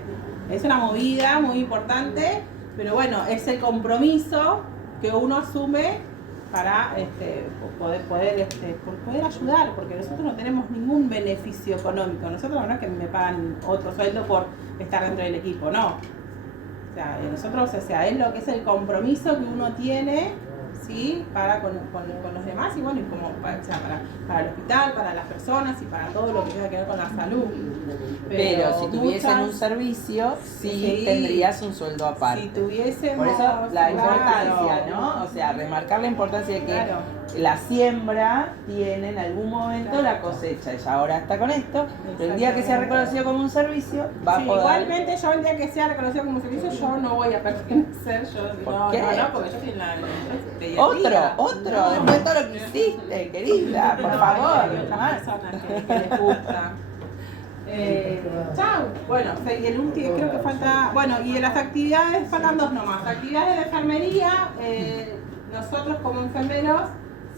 Es una movida muy importante, pero bueno, es el compromiso que uno asume para poder ayudar, porque nosotros no tenemos ningún beneficio económico. Nosotros no es que me pagan otro sueldo por estar dentro del equipo, no. O sea, nosotros, es lo que es el compromiso que uno tiene, ¿sí? Para con los demás y bueno, y como para el hospital, para las personas y para todo lo que tenga que ver con la salud. Pero si tuviesen un servicio, sí tendrías un sueldo aparte. Si tuviésemos... Por eso la importancia, ¿no? O sea, remarcar la importancia de que la siembra tiene en algún momento la cosecha. Ella ahora está con esto, pero el día que sea reconocido como un servicio, va a poder... Igualmente yo el día que sea reconocido como un servicio, yo no voy a pertenecer. ¿Por qué? No, porque yo estoy en la... Otro, después de todo lo que hiciste, querida, por favor. Hay otras personas que les gusta. Chao. Bueno, y el último, creo que falta... Bueno, y de las actividades, faltan dos nomás. Actividades de enfermería, nosotros como enfermeros,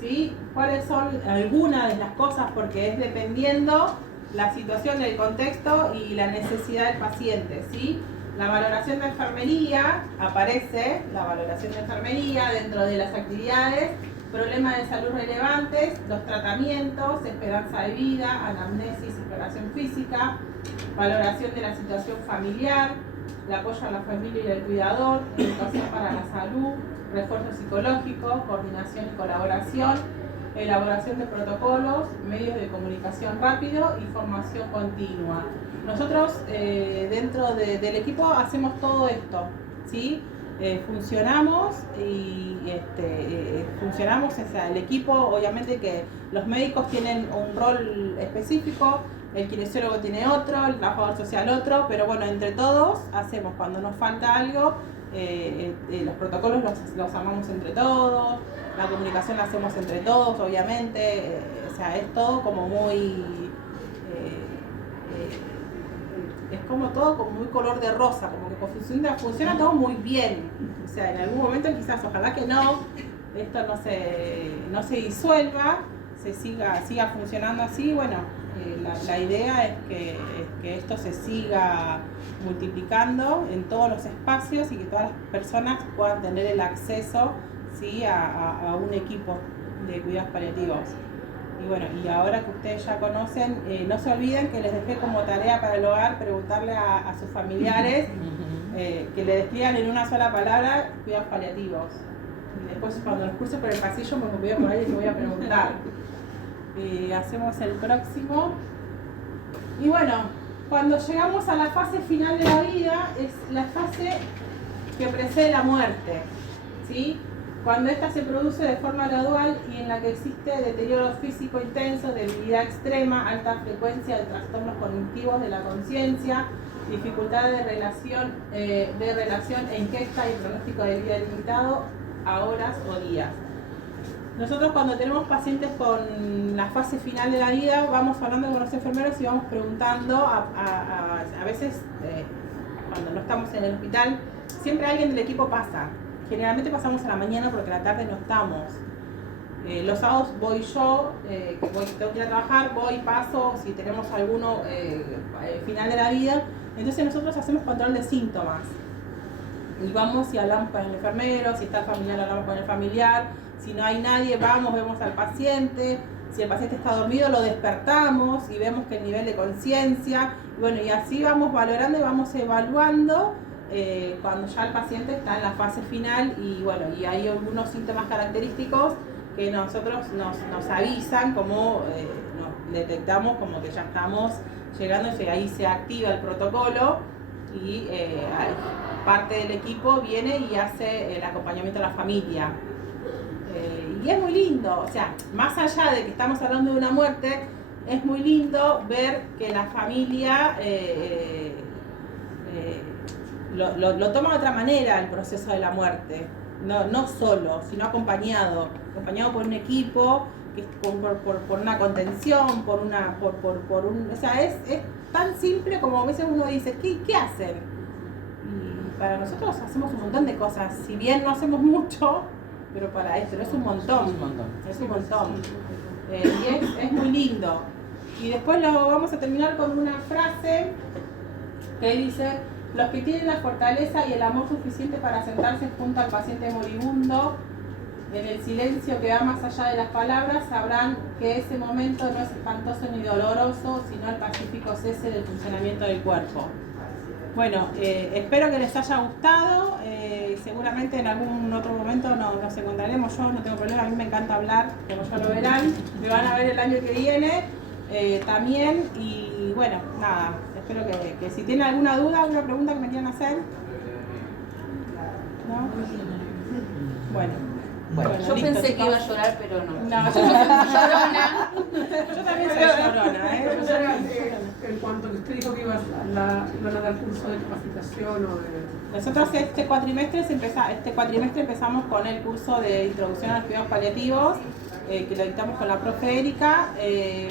¿sí? ¿Cuáles son algunas de las cosas? Porque es dependiendo la situación, del contexto y la necesidad del paciente, ¿sí? La valoración de enfermería, aparece la valoración de enfermería dentro de las actividades, problemas de salud relevantes, los tratamientos, esperanza de vida, anamnesis, exploración física, valoración de la situación familiar, el apoyo a la familia y al cuidador, educación para la salud, refuerzo psicológico, coordinación y colaboración, elaboración de protocolos, medios de comunicación rápido y formación continua. Nosotros dentro del equipo hacemos todo esto, ¿sí? Funcionamos y funcionamos, o sea, el equipo, obviamente que los médicos tienen un rol específico, el kinesiólogo tiene otro, el trabajador social otro, pero bueno, entre todos hacemos, cuando nos falta algo, los protocolos los armamos entre todos, la comunicación la hacemos entre todos, obviamente, o sea, es todo como muy... es como todo como muy color de rosa, como que funciona todo muy bien. O sea, en algún momento quizás, ojalá que no, esto no se disuelva, se siga funcionando así. Bueno, la idea es que esto se siga multiplicando en todos los espacios y que todas las personas puedan tener el acceso, ¿sí? a un equipo de cuidados paliativos. Y bueno, y ahora que ustedes ya conocen, no se olviden que les dejé como tarea para el hogar preguntarle a sus familiares que le describan en una sola palabra cuidados paliativos. Y después cuando los cruce por el pasillo me voy a por ahí y les voy a preguntar. Hacemos el próximo. Y bueno, cuando llegamos a la fase final de la vida, es la fase que precede la muerte, ¿sí? Cuando ésta se produce de forma gradual y en la que existe deterioro físico intenso, debilidad extrema, alta frecuencia de trastornos cognitivos de la conciencia, dificultad de relación e ingesta y pronóstico de vida limitado a horas o días. Nosotros cuando tenemos pacientes con la fase final de la vida, vamos hablando con los enfermeros y vamos preguntando, a veces cuando no estamos en el hospital, siempre alguien del equipo pasa. Generalmente pasamos a la mañana porque a la tarde no estamos. Los sábados voy yo, que tengo que ir a trabajar, voy, paso, si tenemos alguno final de la vida. Entonces nosotros hacemos control de síntomas. Y vamos y hablamos con el enfermero, si está el familiar hablamos con el familiar, si no hay nadie vamos, vemos al paciente, si el paciente está dormido lo despertamos y vemos que el nivel de conciencia, bueno, y así vamos valorando y vamos evaluando cuando ya el paciente está en la fase final y bueno, y hay algunos síntomas característicos que nosotros nos avisan, como nos detectamos como que ya estamos llegando y ahí se activa el protocolo y parte del equipo viene y hace el acompañamiento a la familia. Y es muy lindo, o sea, más allá de que estamos hablando de una muerte, es muy lindo ver que la familia lo toma de otra manera el proceso de la muerte. No solo, sino acompañado por un equipo, que por una contención, o sea, es tan simple como a veces uno dice, ¿qué hacen? Y para nosotros hacemos un montón de cosas, si bien no hacemos mucho, pero para esto es un montón. Es un montón. Y es muy lindo. Y después lo vamos a terminar con una frase que dice: los que tienen la fortaleza y el amor suficiente para sentarse junto al paciente moribundo, en el silencio que va más allá de las palabras, sabrán que ese momento no es espantoso ni doloroso, sino el pacífico cese del funcionamiento del cuerpo. Bueno, espero que les haya gustado. Seguramente en algún otro momento nos encontraremos. Yo no tengo problema, a mí me encanta hablar, como ya lo verán. Me van a ver el año que viene también. Y bueno, nada, espero que si tienen alguna duda, alguna pregunta que me quieran hacer. ¿No? Bueno, yo listo, pensé chicos. que iba a llorar, pero no. No, yo no soy llorona. Yo también soy llorona, Profesora, en cuanto que usted dijo que iban a dar curso de capacitación o de... Nosotros este cuatrimestre empezamos con el curso de introducción a los cuidados paliativos, que lo dictamos con la profe Erika,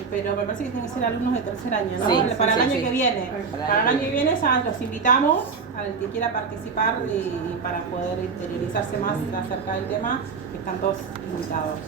pero me parece que tienen que ser alumnos de tercer año, ¿no? Sí, para el año sí. que viene. Para el año que viene ya los invitamos al que quiera participar y para poder interiorizarse más acerca del tema, que están todos invitados.